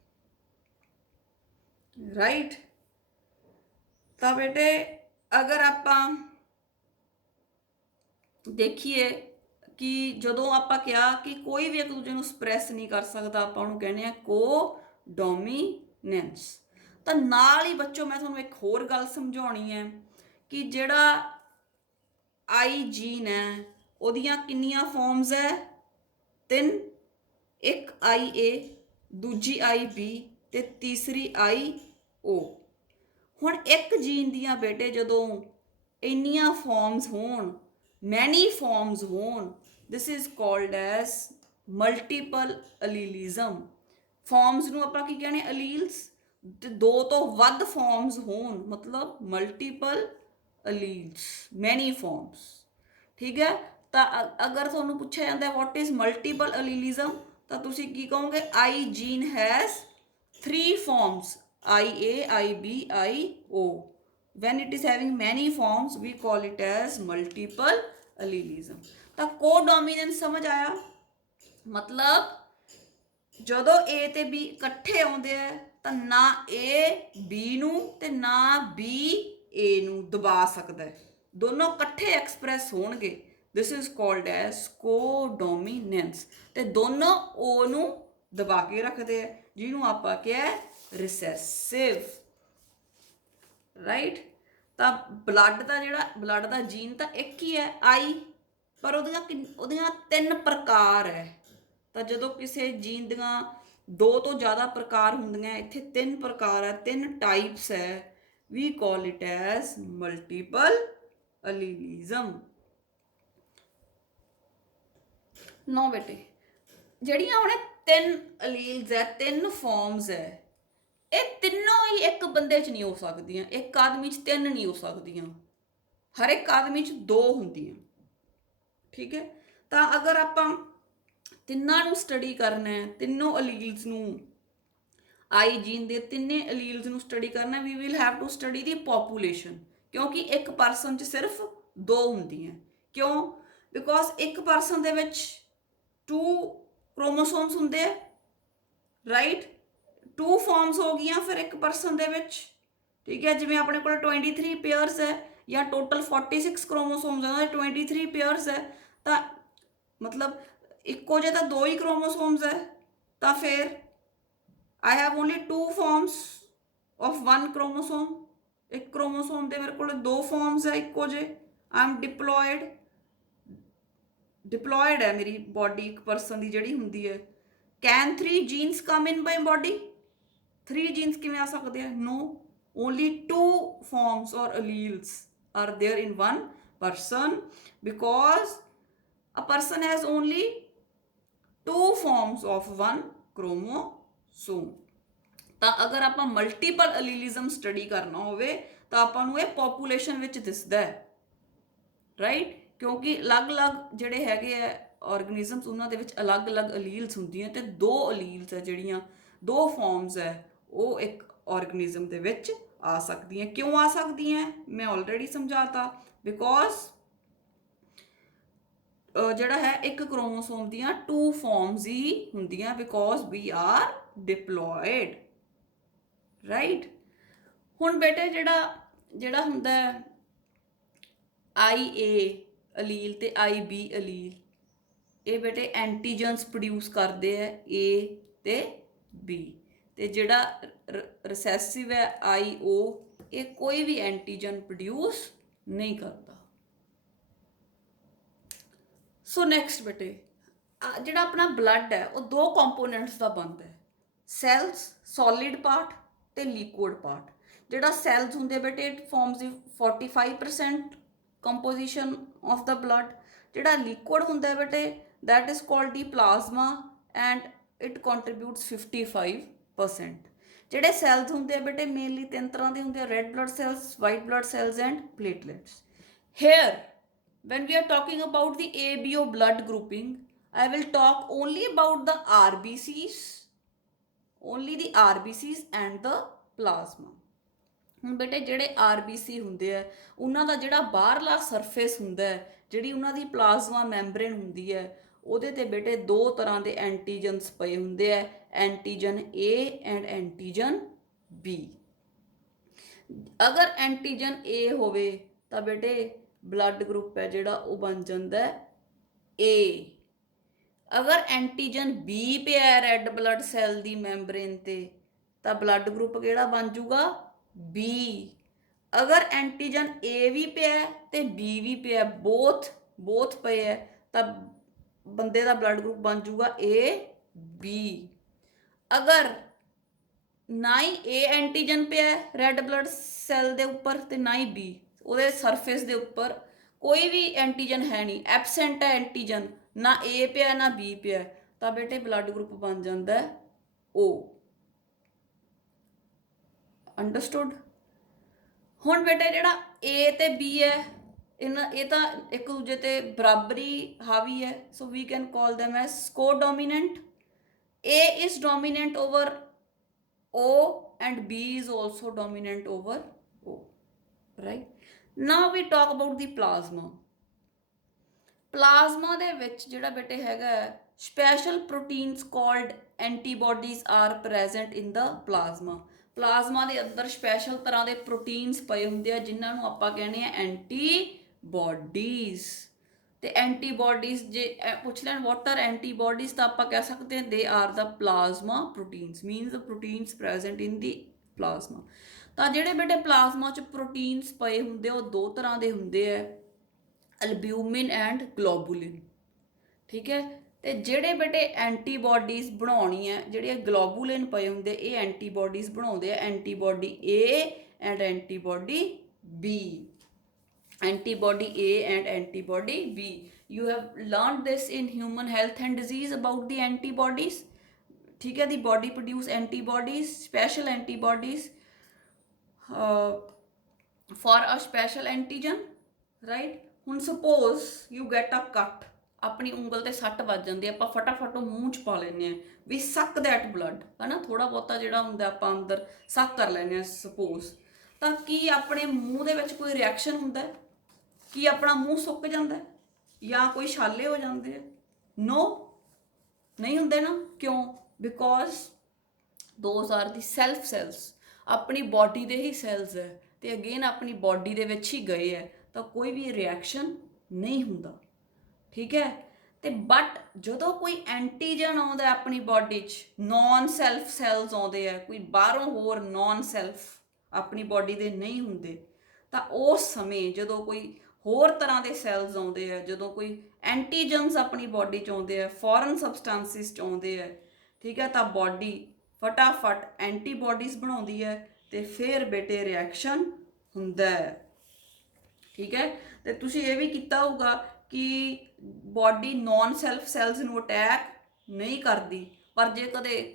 ਰਾਈਟ। ਤਾਂ ਬੇਟੇ ਅਗਰ ਆਪਾਂ ਦੇਖੀਏ ਕਿ ਜਦੋਂ ਆਪਾਂ ਕਿਹਾ ਕਿ ਕੋਈ ਵੀ ਇੱਕ ਦੂਜੇ ਨੂੰ ਸਪਰੈਸ ਨਹੀਂ ਕਰ ਸਕਦਾ, ਆਪਾਂ ਉਹਨੂੰ ਕਹਿੰਦੇ ਆ ਕੋਡੋਮੀਨੈਂਸ। ਤਾਂ ਨਾਲ ਹੀ ਬੱਚੋ ਮੈਂ ਤੁਹਾਨੂੰ ਇੱਕ ਹੋਰ ਗੱਲ ਸਮਝਾਉਣੀ ਹੈ ਕਿ ਜਿਹੜਾ ਆਈ ਜੀਨ ਹੈ ਉਹਦੀਆਂ ਕਿੰਨੀਆਂ ਫਾਰਮਸ ਹੈ? 3। ਇੱਕ ਆਈ ਏ, ਦੂਜੀ ਆਈ ਬੀ ਤੇ ਤੀਸਰੀ ਆਈ ਓ। ਹੁਣ ਇੱਕ ਜੀਨ ਦੀਆਂ ਬੇਟੇ ਜਦੋਂ ਇੰਨੀਆਂ ਫਾਰਮਸ ਹੋਣ, ਮੈਨੀ ਫਾਰਮਸ ਹੋਣ, this is called as multiple allelism. Forms ਨੂੰ ਆਪਾਂ ਕੀ ਕਹਿੰਦੇ? ਅਲੀਲਸ। ਤੇ 2 ਤੋਂ ਵੱਧ ਫਾਰਮਸ ਹੋਣ ਮਤਲਬ ਮਲਟੀਪਲ ਅਲੀਲਸ, ਮੈਨੀ ਫਾਰਮਸ। ਠੀਕ ਹੈ, ਤਾਂ ਅਗਰ ਤੁਹਾਨੂੰ ਪੁੱਛਿਆ ਜਾਂਦਾ ਵਾਟ ਇਜ਼ ਮਲਟੀਪਲ ਅਲੀਲਿਜ਼ਮ, ਤਾਂ ਤੁਸੀਂ ਕੀ ਕਹੋਗੇ? ਆਈ jean has 3 forms, IA, IB, IO. When it is having many forms, we call it as multiple allelism. ਤਾਂ ਕੋਡੋਮੀਨੈਂਸ ਸਮਝ ਆਇਆ? ਮਤਲਬ ਜਦੋਂ A ਤੇ B ਇਕੱਠੇ ਆਉਂਦੇ ਆ ਤਾਂ ਨਾ A B ਨੂੰ ਤੇ ਨਾ B A ਨੂੰ ਦਬਾ ਸਕਦਾ ਹੈ, ਦੋਨੋਂ ਇਕੱਠੇ ਐਕਸਪ੍ਰੈਸ ਹੋਣਗੇ। This is called as codominance. ਤੇ ਦੋਨੋਂ O ਨੂੰ ਦਬਾ ਕੇ ਰੱਖਦੇ ਆ, ਜਿਹਨੂੰ ਆਪਾਂ ਕਿਹਾ ਰਿਸੈਸਿਵ। ਰਾਈਟ। ਤਾਂ ਬਲੱਡ ਦਾ ਜਿਹੜਾ ਬਲੱਡ ਦਾ ਜੀਨ ਤਾਂ ਇੱਕ ਹੀ ਹੈ ਆਈ, ਪਰ ਉਹਦੀਆਂ 3 ਪ੍ਰਕਾਰ ਹੈ। ਤਾਂ ਜਦੋਂ ਕਿਸੇ ਜੀਨ ਦੀਆਂ 2 ਤੋਂ ਜ਼ਿਆਦਾ ਪ੍ਰਕਾਰ ਹੁੰਦੀਆਂ, ਇੱਥੇ 3 ਪ੍ਰਕਾਰ ਹੈ, 3 ਟਾਈਪਸ ਹੈ, ਵੀ ਕਾਲ ਇਟ ਐਸ ਮਲਟੀਪਲ ਅਲੀਲਿਜ਼ਮ। ਨੋ ਬੇਟੇ, ਜਿਹੜੀਆਂ ਹੁਣ 3 ਅਲੀਲਸ ਹੈ, 3 ਫਾਰਮਸ ਹੈ, ਇਹ ਤਿੰਨੋਂ ਹੀ ਇੱਕ ਬੰਦੇ 'ਚ ਨਹੀਂ ਹੋ ਸਕਦੀਆਂ। ਇੱਕ ਆਦਮੀ 'ਚ 3 ਨਹੀਂ ਹੋ ਸਕਦੀਆਂ, ਹਰ ਇੱਕ ਆਦਮੀ 'ਚ 2 ਹੁੰਦੀਆਂ। ਠੀਕ ਹੈ, ਤਾਂ ਅਗਰ ਆਪਾਂ ਤਿੰਨਾਂ ਨੂੰ ਸਟੱਡੀ ਕਰਨਾ ਹੈ, ਤਿੰਨੋਂ ਅਲੀਲਸ ਨੂੰ, ਆਈ ਜੀਨ ਦੇ ਤਿੰਨੇ ਅਲੀਲਸ ਨੂੰ ਸਟੱਡੀ ਕਰਨਾ, we will have to study the population, ਕਿਉਂਕਿ ਇੱਕ ਪਰਸਨ 'ਚ ਸਿਰਫ 2 ਹੁੰਦੀਆਂ। ਕਿਉਂ? ਬਿਕੋਜ਼ ਇੱਕ ਪਰਸਨ ਦੇ ਵਿੱਚ 2 ਕ੍ਰੋਮੋਸੋਮਸ ਹੁੰਦੇ ਆ। ਰਾਈਟ। 2 ਫਾਰਮਸ ਹੋ ਗਈਆਂ ਫਿਰ ਇੱਕ ਪਰਸਨ ਦੇ ਵਿੱਚ। ਠੀਕ ਹੈ, ਜਿਵੇਂ ਆਪਣੇ ਕੋਲ 23 ਪੇਅਰਸ ਹੈ ਜਾਂ ਟੋਟਲ 46 ਕ੍ਰੋਮੋਸੋਮਸ ਹੈ, 23 ਪੇਅਰਸ ਹੈ, ਤਾਂ ਮਤਲਬ ਇੱਕੋ ਜਿਹੇ ਤਾਂ 2 ਹੀ ਕ੍ਰੋਮੋਸੋਮਸ ਹੈ। ਤਾਂ ਫਿਰ I have only 2 forms of 1 chromosome. ਇੱਕ ਕ੍ਰੋਮੋਸੋਮ ਦੇ ਮੇਰੇ ਕੋਲ 2 ਫਾਰਮਸ ਹੈ ਇੱਕੋ ਜਿਹੇ। I am diploid ਹੈ ਮੇਰੀ ਬੋਡੀ ਇੱਕ ਪਰਸਨ ਦੀ ਜਿਹੜੀ ਹੁੰਦੀ ਹੈ। Can 3 genes come in my body? 3 genes ਕਿਵੇਂ ਆ ਸਕਦੇ ਆ? No, only 2 forms or alleles are there in one person, because a person has only 2 forms of 1 chromosome. ਤਾਂ ਅਗਰ ਆਪਾਂ ਮਲਟੀਪਲ ਅਲੀਲਿਜ਼ਮ ਸਟੱਡੀ ਕਰਨਾ ਹੋਵੇ ਤਾਂ ਆਪਾਂ ਨੂੰ ਇਹ ਪੋਪੂਲੇਸ਼ਨ ਵਿੱਚ ਦਿਸਦਾ ਹੈ। ਰਾਈਟ, ਕਿਉਂਕਿ ਅਲੱਗ-ਅਲੱਗ ਜਿਹੜੇ ਹੈਗੇ ਆ ਆਰਗੇਨਿਜ਼ਮਸ, ਉਹਨਾਂ ਦੇ ਵਿੱਚ ਅਲੱਗ-ਅਲੱਗ ਅਲੀਲਸ ਹੁੰਦੀਆਂ ਤੇ 2 ਅਲੀਲਸ ਹੈ ਜਿਹੜੀਆਂ ਦੋ ਫਾਰਮਸ ਹੈ ਉਹ ਇੱਕ ਆਰਗੇਨਿਜ਼ਮ ਦੇ ਵਿੱਚ ਆ ਸਕਦੀਆਂ। ਕਿਉਂ ਆ ਸਕਦੀਆਂ ਮੈਂ ਆਲਰੇਡੀ ਸਮਝਾਤਾ, ਬਿਕੋਜ਼ ਜਿਹੜਾ ਹੈ ਇੱਕ ਕ੍ਰੋਮੋਸੋਮ ਦੀਆਂ 2 ਫਾਰਮਸ ਹੀ ਹੁੰਦੀਆਂ, because we are diploid, right. ਹੁਣ ਬੇਟੇ ਜਿਹੜਾ ਹੁੰਦਾ IA ਅਲੀਲ ਤੇ IB ਅਲੀਲ, ਇਹ ਬੇਟੇ ਐਂਟੀਜਨਸ ਪ੍ਰੋਡਿਊਸ ਕਰਦੇ ਹੈ A ਤੇ B, ਤੇ ਜਿਹੜਾ ਰਿਸੈਸਿਵ ਹੈ IO, ਇਹ ਕੋਈ ਵੀ ਐਂਟੀਜਨ ਪ੍ਰੋਡਿਊਸ ਨਹੀਂ ਕਰਦਾ। ਸੋ ਨੈਕਸਟ ਬੇਟੇ ਜਿਹੜਾ ਆਪਣਾ ਬਲੱਡ ਹੈ ਉਹ ਦੋ ਕੰਪੋਨੈਂਟਸ ਦਾ ਬਣਦਾ ਹੈ, ਸੈਲਸ ਸੋਲਿਡ ਪਾਰਟ ਤੇ ਲਿਕੁਇਡ ਪਾਰਟ। ਜਿਹੜਾ ਸੈਲਸ ਹੁੰਦੇ ਬੇਟੇ it farms the 45% composition of the blood. ਜਿਹੜਾ ਲਿਕੁਇਡ ਹੁੰਦਾ ਬੇਟੇ that is called the plasma and it contributes 55%। ਜਿਹੜੇ ਸੈਲਸ ਹੁੰਦੇ ਆ ਬੇਟੇ ਮੇਨਲੀ 3 ਤਰ੍ਹਾਂ ਦੇ ਹੁੰਦੇ ਆ, red blood cells, white blood cells and platelets. Here when we are talking about the ABO blood grouping, I will talk only about the RBCs, only the RBCs and the plasma। ਹੁਣ ਬੇਟੇ ਜਿਹੜੇ RBC ਹੁੰਦੇ ਆ ਉਹਨਾਂ ਦਾ ਜਿਹੜਾ ਬਾਹਰਲਾ ਸਰਫੇਸ ਹੁੰਦਾ ਹੈ, ਜਿਹੜੀ ਉਹਨਾਂ ਦੀ ਪਲਾਜ਼ਮਾ ਮੈਂਬਰੇਨ ਹੁੰਦੀ ਹੈ, ਉਹਦੇ ਤੇ ਬੇਟੇ ਦੋ ਤਰ੍ਹਾਂ ਦੇ ਐਂਟੀਜਨਸ ਪਏ ਹੁੰਦੇ ਆ, antigen A and antigen B। ਅਗਰ ਐਂਟੀਜਨ A ਹੋਵੇ ਤਾਂ ਬੇਟੇ ਬਲੱਡ ਗਰੁੱਪ ਹੈ ਜਿਹੜਾ ਉਹ ਬਣ ਜਾਂਦਾ A। ਅਗਰ ਐਂਟੀਜਨ B ਪਿਆ ਰੈੱਡ ਬਲੱਡ ਸੈੱਲ ਦੀ ਮੈਂਬਰੇਨ ਤੇ ਤਾਂ ਬਲੱਡ ਗਰੁੱਪ ਕਿਹੜਾ ਬਣ ਜੂਗਾ B। ਅਗਰ ਐਂਟੀਜਨ A ਵੀ ਪਿਆ ਤੇ B ਵੀ ਪਿਆ, ਬੋਥ ਪਏ ਹੈ, ਤਾਂ ਬੰਦੇ ਦਾ ਬਲੱਡ ਗਰੁੱਪ ਬਣ ਜੂਗਾ AB। ਅਗਰ ਨਾ ਹੀ A ਐਂਟੀਜਨ ਪਿਆ ਰੈੱਡ ਬਲੱਡ ਸੈੱਲ ਦੇ ਉੱਪਰ ਤੇ ਨਾ ਹੀ B, ਉਹਦੇ ਸਰਫੇਸ ਦੇ ਉੱਪਰ ਕੋਈ ਵੀ ਐਂਟੀਜਨ ਹੈ ਨਹੀਂ, ਐਬਸੈਂਟ ਹੈ ਐਂਟੀਜਨ, ਨਾ A ਪਿਆ ਨਾ B ਪਿਆ, ਤਾਂ ਬੇਟੇ ਬਲੱਡ ਗਰੁੱਪ ਬਣ ਜਾਂਦਾ O। ਅੰਡਰਸਟੂਡ। ਹੁਣ ਬੇਟੇ ਜਿਹੜਾ A ਤੇ B ਹੈ ਇਹ ਤਾਂ ਇੱਕ ਦੂਜੇ ਤੇ ਬਰਾਬਰੀ ਹਾਵੀ ਹੈ, so we can call them as co-dominant। A is dominant over O and B is also dominant over O, right। now we talk about the plasma। Plasma ਦੇ ਵਿੱਚ ਜਿਹੜਾ ਬੇਟੇ ਹੈਗਾ special proteins called antibodies are present in the plasma. Plasma ਦੇ ਅੰਦਰ ਸਪੈਸ਼ਲ ਤਰ੍ਹਾਂ ਦੇ ਪ੍ਰੋਟੀਨਸ ਪਏ ਹੁੰਦੇ ਆ ਜਿਨ੍ਹਾਂ ਨੂੰ ਆਪਾਂ ਕਹਿੰਦੇ ਆ ਐਂਟੀਬੋਡੀਜ਼। ਤੇ ਐਂਟੀਬੋਡੀਜ਼ ਜੇ ਪੁੱਛ ਲੈਣ ਵਾਟ ਆਰ ਐਂਟੀਬੋਡੀਜ਼ ਤਾਂ ਆਪਾਂ ਕਹਿ ਸਕਦੇ ਹਾਂ they are the plasma proteins, means the proteins present in the plasma. ਤਾਂ ਜਿਹੜੇ ਬੇਟੇ ਪਲਾਜ਼ਮਾ 'ਚ ਪ੍ਰੋਟੀਨਸ ਪਏ ਹੁੰਦੇ ਉਹ ਦੋ ਤਰ੍ਹਾਂ ਦੇ ਹੁੰਦੇ ਆ, ਐਲਬਿਊਮਿਨ ਐਂਡ ਗਲੋਬੂਲਿਨ, ਠੀਕ ਹੈ। ਤੇ ਜਿਹੜੇ ਬੇਟੇ ਐਂਟੀਬੋਡੀਜ਼ ਬਣਾਉਣੀ ਹੈ, ਜਿਹੜੇ ਗਲੋਬੂਲਿਨ ਪਏ ਹੁੰਦੇ ਇਹ ਐਂਟੀਬੋਡੀਜ਼ ਬਣਾਉਂਦੇ ਆ, antibody A and antibody B, antibody A and antibody B। you have learned this in human health and disease about the antibodies, ठीक है। the body produce antibodies, special antibodies for a special antigen, right। ਹੁਣ suppose you get a cut, ਆਪਣੀ ਉਂਗਲ ਤੇ ਸੱਟ ਵੱਜ ਜਾਂਦੀ ਹੈ, ਆਪਾਂ ਫਟਾਫਟ ਉਹ ਮੂੰਹ 'ਚ ਪਾ ਲੈਂਦੇ ਹਾਂ ਵੀ ਸੱਕ ਦੈਟ ਬਲੱਡ, ਹੈ ਨਾ, ਥੋੜ੍ਹਾ ਬਹੁਤਾ ਜਿਹੜਾ ਹੁੰਦਾ ਆਪਾਂ ਅੰਦਰ ਸੱਕ ਕਰ ਲੈਂਦੇ ਹਾਂ ਸਪੋਜ਼। ਤਾਂ ਕੀ ਆਪਣੇ ਮੂੰਹ ਦੇ ਵਿੱਚ ਕੋਈ ਰਿਐਕਸ਼ਨ ਹੁੰਦਾ ਹੈ? ਕੀ ਆਪਣਾ ਮੂੰਹ ਸੁੱਕ ਜਾਂਦਾ ਜਾਂ ਕੋਈ ਛਾਲੇ ਹੋ ਜਾਂਦੇ ਆ? ਨੋ, ਨਹੀਂ ਹੁੰਦੇ ਨਾ। ਕਿਉਂ? Because those R the self cells, ਆਪਣੀ ਬੋਡੀ ਦੇ ਹੀ ਸੈਲਸ ਹੈ ਤੇ ਅਗੇਨ ਆਪਣੀ ਬੋਡੀ ਦੇ ਵਿੱਚ ਹੀ ਗਏ ਹੈ, ਤਾਂ ਕੋਈ ਵੀ ਰਿਐਕਸ਼ਨ ਨਹੀਂ ਹੁੰਦਾ, ਠੀਕ ਹੈ। ਤੇ ਬਟ ਜਦੋਂ ਕੋਈ ਐਂਟੀਜਨ ਆਉਂਦਾ ਆਪਣੀ ਬੋਡੀ 'ਚ, ਨੌਨ ਸੈਲਫ ਸੈਲਸ ਆਉਂਦੇ ਆ, ਕੋਈ ਬਾਹਰੋਂ ਹੋਰ ਨੌਨ ਸੈਲਫ ਆਪਣੀ ਬੋਡੀ ਦੇ ਨਹੀਂ ਹੁੰਦੇ, ਤਾਂ ਉਸ ਸਮੇਂ ਜਦੋਂ ਕੋਈ ਹੋਰ ਤਰ੍ਹਾਂ ਦੇ ਸੈਲਸ ਆਉਂਦੇ ਆ, ਜਦੋਂ ਕੋਈ ਐਂਟੀਜਨਸ ਆਪਣੀ ਬੋਡੀ 'ਚ ਆਉਂਦੇ ਆ, ਫੋਰਨ ਸਬਸਟੈਂਸਿਸ 'ਚ ਆਉਂਦੇ ਆ, ਠੀਕ ਹੈ, ਤਾਂ ਬੋਡੀ ਫਟਾਫਟ ਐਂਟੀਬੋਡੀਜ਼ ਬਣਾਉਂਦੀ ਹੈ ਤੇ ਫਿਰ ਬੇਟੇ ਰਿਐਕਸ਼ਨ ਹੁੰਦਾ ਹੈ, ਠੀਕ ਹੈ। ਤੇ ਤੁਸੀਂ ਇਹ ਵੀ ਕੀਤਾ ਹੋਊਗਾ ਕਿ ਬੋਡੀ ਨੌਨ ਸੈਲਫ ਸੈਲਸ ਨੂੰ ਅਟੈਕ ਨਹੀਂ ਕਰਦੀ, ਪਰ ਜੇ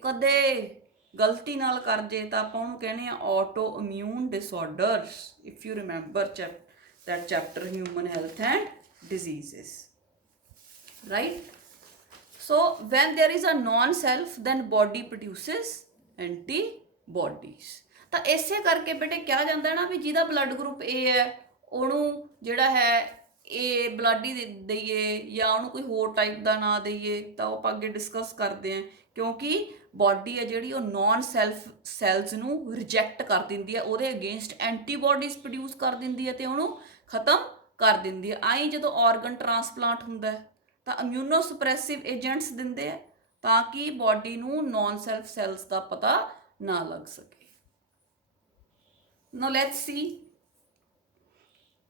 ਕਦੇ ਗਲਤੀ ਨਾਲ ਕਰ ਜੇ ਤਾਂ ਆਪਾਂ ਉਹਨੂੰ ਕਹਿੰਦੇ ਆ auto immune disorders, if you remember that chapter human health and diseases, right। so when there is a non self then body produces antibodies. ਤਾਂ ਇਸੇ ਕਰਕੇ ਬੇਟੇ ਕਿਹਾ ਜਾਂਦਾ ਨਾ ਵੀ ਜਿਹਦਾ ਬਲੱਡ ਗਰੁੱਪ ਏ ਹੈ ਉਹਨੂੰ ਜਿਹੜਾ ਹੈ ਏ ਬਲੱਡ ਹੀ ਦਈਏ ਜਾਂ ਉਹਨੂੰ ਕੋਈ ਹੋਰ ਟਾਈਪ ਦਾ ਨਾਂ ਦਈਏ, ਤਾਂ ਉਹ ਆਪਾਂ ਅੱਗੇ ਡਿਸਕਸ ਕਰਦੇ ਹਾਂ। ਕਿਉਂਕਿ ਬਾਡੀ ਹੈ ਜਿਹੜੀ ਉਹ ਨੌਨ ਸੈਲਫ ਸੈਲਸ ਨੂੰ ਰਿਜੈਕਟ ਕਰ ਦਿੰਦੀ ਹੈ, ਉਹਦੇ ਅਗੇਂਸਟ ਐਂਟੀਬੋਡੀਜ਼ ਪ੍ਰੋਡਿਊਸ ਕਰ ਦਿੰਦੀ ਹੈ ਤੇ ਉਹਨੂੰ ਖਤਮ ਕਰ ਦਿੰਦੀ ਹੈ। ਆਈ ਜਦੋਂ ਆਰਗਨ ਟਰਾਂਸਪਲਾਂਟ ਹੁੰਦਾ ਹੈ ਤਾਂ ਇਮਿਊਨੋ ਸੁਪਰੈਸਿਵ ਏਜੰਟਸ ਦਿੰਦੇ ਆ ਤਾਂ ਕਿ ਬਾਡੀ ਨੂੰ ਨੌਨ ਸੈਲਫ ਸੈਲਸ ਦਾ ਪਤਾ ਨਾ ਲੱਗ ਸਕੇ। ਨਾਓ ਲੈਟਸ ਸੀ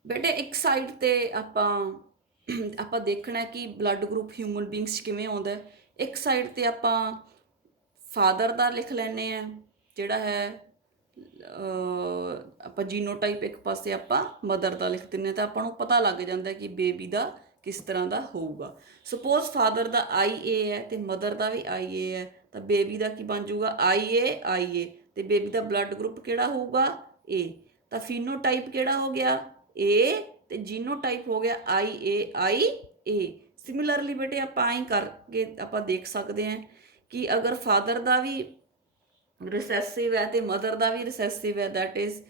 ਬੇਟੇ, ਇੱਕ ਸਾਈਡ ਤੇ ਆਪਾਂ ਦੇਖਣਾ ਕਿ ਬਲੱਡ ਗਰੁੱਪ ਹਿਊਮਨ ਬੀਇੰਗਸ 'ਚ ਕਿਵੇਂ ਆਉਂਦਾ। ਇੱਕ ਸਾਈਡ ਤੇ ਆਪਾਂ ਫਾਦਰ ਦਾ ਲਿਖ ਲੈਂਦੇ ਆ, ਜਿਹੜਾ ਹੈ ਆਪਾਂ ਜੀਨੋਟਾਈਪ, ਇੱਕ ਪਾਸੇ ਆਪਾਂ ਮਦਰ ਦਾ ਲਿਖ ਦਿੰਦੇ ਹਾਂ ਤਾਂ ਆਪਾਂ ਨੂੰ ਪਤਾ ਲੱਗ ਜਾਂਦਾ ਕਿ ਬੇਬੀ ਦਾ ਕਿਸ ਤਰ੍ਹਾਂ ਦਾ ਹੋਊਗਾ। ਸਪੋਜ਼ ਫਾਦਰ ਦਾ IA ਹੈ ਤੇ ਮਦਰ ਦਾ ਵੀ IA ਹੈ, ਤਾਂ ਬੇਬੀ ਦਾ ਕੀ ਬਣ ਜਾਊਗਾ IA ਤੇ ਬੇਬੀ ਦਾ ਬਲੱਡ ਗਰੁੱਪ ਕਿਹੜਾ ਹੋਊਗਾ A। ਤਾਂ ਫੀਨੋਟਾਈਪ ਕਿਹੜਾ ਹੋ ਗਿਆ A ਤੇ ਜੀਨੋਟਾਈਪ ਹੋ ਗਿਆ IA। ਸਿਮਿਲਰਲੀ ਬੇਟੇ ਆਪਾਂ ਐਂ ਕਰਕੇ ਆਪਾਂ ਦੇਖ ਸਕਦੇ ਹਾਂ ਕਿ ਅਗਰ ਫਾਦਰ ਦਾ ਵੀ ਰਿਸੈਸਿਵ ਹੈ ਤੇ ਮਦਰ ਦਾ ਵੀ ਰਿਸੈਸਿਵ ਹੈ, ਦੈਟ ਇਜ਼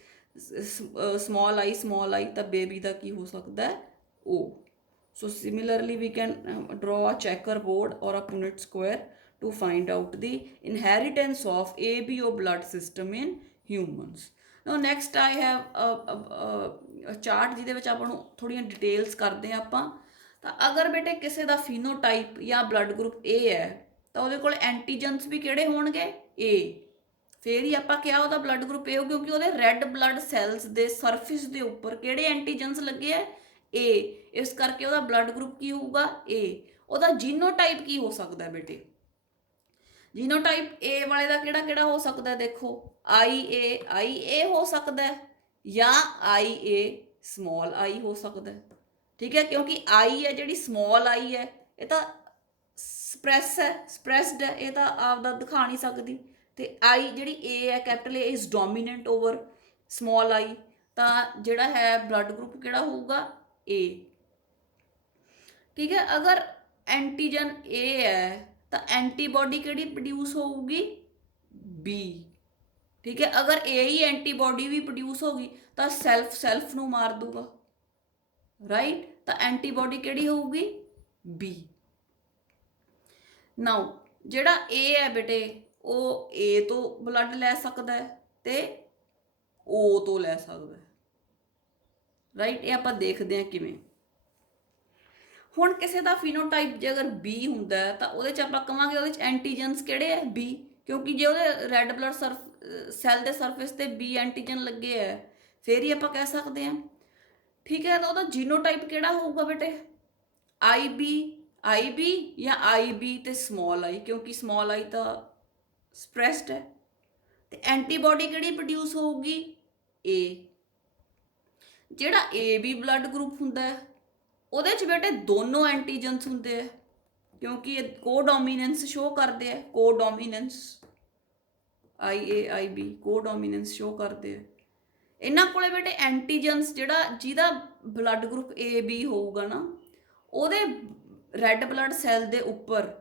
ਸਮਾਲ ਆਈ, ਤਾਂ ਬੇਬੀ ਦਾ ਕੀ ਹੋ ਸਕਦਾ ਹੈ O। So similarly we can draw a checkerboard or a Punnett square to find out the inheritance of ABO blood system in humans. Now next I have a chart ਜਿਹਦੇ ਵਿੱਚ ਆਪਾਂ ਨੂੰ ਥੋੜੀਆਂ ਡਿਟੇਲਸ ਕਰਦੇ ਹਾਂ ਆਪਾਂ। ਤਾਂ ਅਗਰ ਬੇਟੇ ਕਿਸੇ ਦਾ ਫੀਨੋਟਾਈਪ ਜਾਂ ਬਲੱਡ ਗਰੁੱਪ A ਹੈ ਤਾਂ ਉਹਦੇ ਕੋਲ ਐਂਟੀਜਨਸ ਵੀ ਕਿਹੜੇ ਹੋਣਗੇ A। ਫਿਰ ਹੀ ਆਪਾਂ ਕਿਹਾ ਉਹਦਾ ਬਲੱਡ ਗਰੁੱਪ A ਹੋ, ਕਿਉਂਕਿ ਉਹਦੇ ਰੈੱਡ ਬਲੱਡ ਸੈਲਸ ਦੇ ਸਰਫੇਸ ਦੇ ਉੱਪਰ ਕਿਹੜੇ ਐਂਟੀਜਨਸ ਲੱਗੇ ਆ A। ਇਸ ਕਰਕੇ ਉਹਦਾ ਬਲੱਡ ਗਰੁੱਪ ਕੀ ਹੋਊਗਾ A। ਉਹਦਾ ਜੀਨੋਟਾਈਪ ਕੀ ਹੋ ਸਕਦਾ ਬੇਟੇ? ਜੀਨੋਟਾਈਪ A ਵਾਲੇ ਦਾ ਕਿਹੜਾ ਕਿਹੜਾ ਹੋ ਸਕਦਾ? ਦੇਖੋ IA ਹੋ ਸਕਦਾ ਜਾਂ IA ਸਮਾਲ I ਹੋ ਸਕਦਾ। ਠੀਕ ਹੈ, ਕਿਉਂਕਿ I ਹੈ ਜਿਹੜੀ ਸਮਾਲ I ਹੈ ਇਹ ਤਾਂ ਸਪਰੈਸਡ ਹੈ, ਇਹ ਤਾਂ ਆਪਦਾ ਦਿਖਾ ਨਹੀਂ ਸਕਦੀ। ਤੇ I ਜਿਹੜੀ A ਹੈ capital A is dominant over small I, ਤਾਂ ਜਿਹੜਾ ਹੈ ਬਲੱਡ ਗਰੁੱਪ ਕਿਹੜਾ ਹੋਊਗਾ A। ਠੀਕ ਹੈ, ਅਗਰ ਐਂਟੀਜਨ A ਹੈ ਤਾਂ ਐਂਟੀਬੋਡੀ ਕਿਹੜੀ ਪ੍ਰੋਡਿਊਸ ਹੋਊਗੀ B। ਠੀਕ ਹੈ, ਅਗਰ A ਹੀ ਐਂਟੀਬੋਡੀ ਵੀ ਪ੍ਰੋਡਿਊਸ ਹੋਗੀ ਤਾਂ ਸੈਲਫ ਨੂੰ ਮਾਰ ਦੂਗਾ, ਰਾਈਟ। ਤਾਂ ਐਂਟੀਬੋਡੀ ਕਿਹੜੀ ਹੋਊਗੀ B। ਨਾਓ ਜਿਹੜਾ A ਹੈ ਬੇਟੇ ਉਹ A ਤੋਂ ਬਲੱਡ ਲੈ ਸਕਦਾ ਤੇ O ਤੋਂ ਲੈ ਸਕਦਾ, ਰਾਈਟ। ਇਹ ਆਪਾਂ ਦੇਖਦੇ ਹਾਂ ਕਿਵੇਂ। ਹੁਣ ਕਿਸੇ ਦਾ ਫੀਨੋਟਾਈਪ ਜੇ ਅਗਰ B ਹੁੰਦਾ ਤਾਂ ਉਹਦੇ 'ਚ ਆਪਾਂ ਕਹਾਂਗੇ ਉਹਦੇ 'ਚ ਐਂਟੀਜਨਸ ਕਿਹੜੇ ਹੈ B, ਕਿਉਂਕਿ ਜੇ ਉਹਦੇ ਰੈੱਡ ਬਲੱਡ ਸੈੱਲ ਦੇ ਸਰਫੇਸ ਤੇ B ਐਂਟੀਜਨ ਲੱਗੇ ਹੈ ਫਿਰ ਹੀ ਆਪਾਂ ਕਹਿ ਸਕਦੇ ਹਾਂ। ਠੀਕ ਹੈ, ਤਾਂ ਉਹਦਾ ਜੀਨੋਟਾਈਪ ਕਿਹੜਾ ਹੋਊਗਾ ਬੇਟੇ IB ਜਾਂ IB ਤੇ ਸਮਾਲ I, ਕਿਉਂਕਿ ਸਮਾਲ I ਤਾਂ ਸਪਰੈਸਡ ਹੈ। ਤੇ ਐਂਟੀਬੋਡੀ ਕਿਹੜੀ ਪ੍ਰੋਡਿਊਸ ਹੋਊਗੀ A। ਜਿਹੜਾ AB ਬਲੱਡ ਗਰੁੱਪ ਹੁੰਦਾ ਹੈ ਉਹਦੇ 'ਚ ਬੇਟੇ ਦੋਨੋਂ ਐਂਟੀਜਨਸ ਹੁੰਦੇ ਆ, ਕਿਉਂਕਿ ਇਹ ਕੋਡੋਮੀਨੈਂਸ ਸ਼ੋ ਕਰਦੇ ਆ, ਕੋਡੋਮੀਨੈਂਸ IAIB ਕੋਡੋਮੀਨੈਂਸ ਸ਼ੋ ਕਰਦੇ ਆ। ਇਹਨਾਂ ਕੋਲੇ ਬੇਟੇ ਐਂਟੀਜਨਸ ਜਿਹਦਾ ਬਲੱਡ ਗਰੁੱਪ AB ਹੋਊਗਾ ਨਾ ਉਹਦੇ ਰੈੱਡ ਬਲੱਡ ਸੈੱਲ ਦੇ ਉੱਪਰ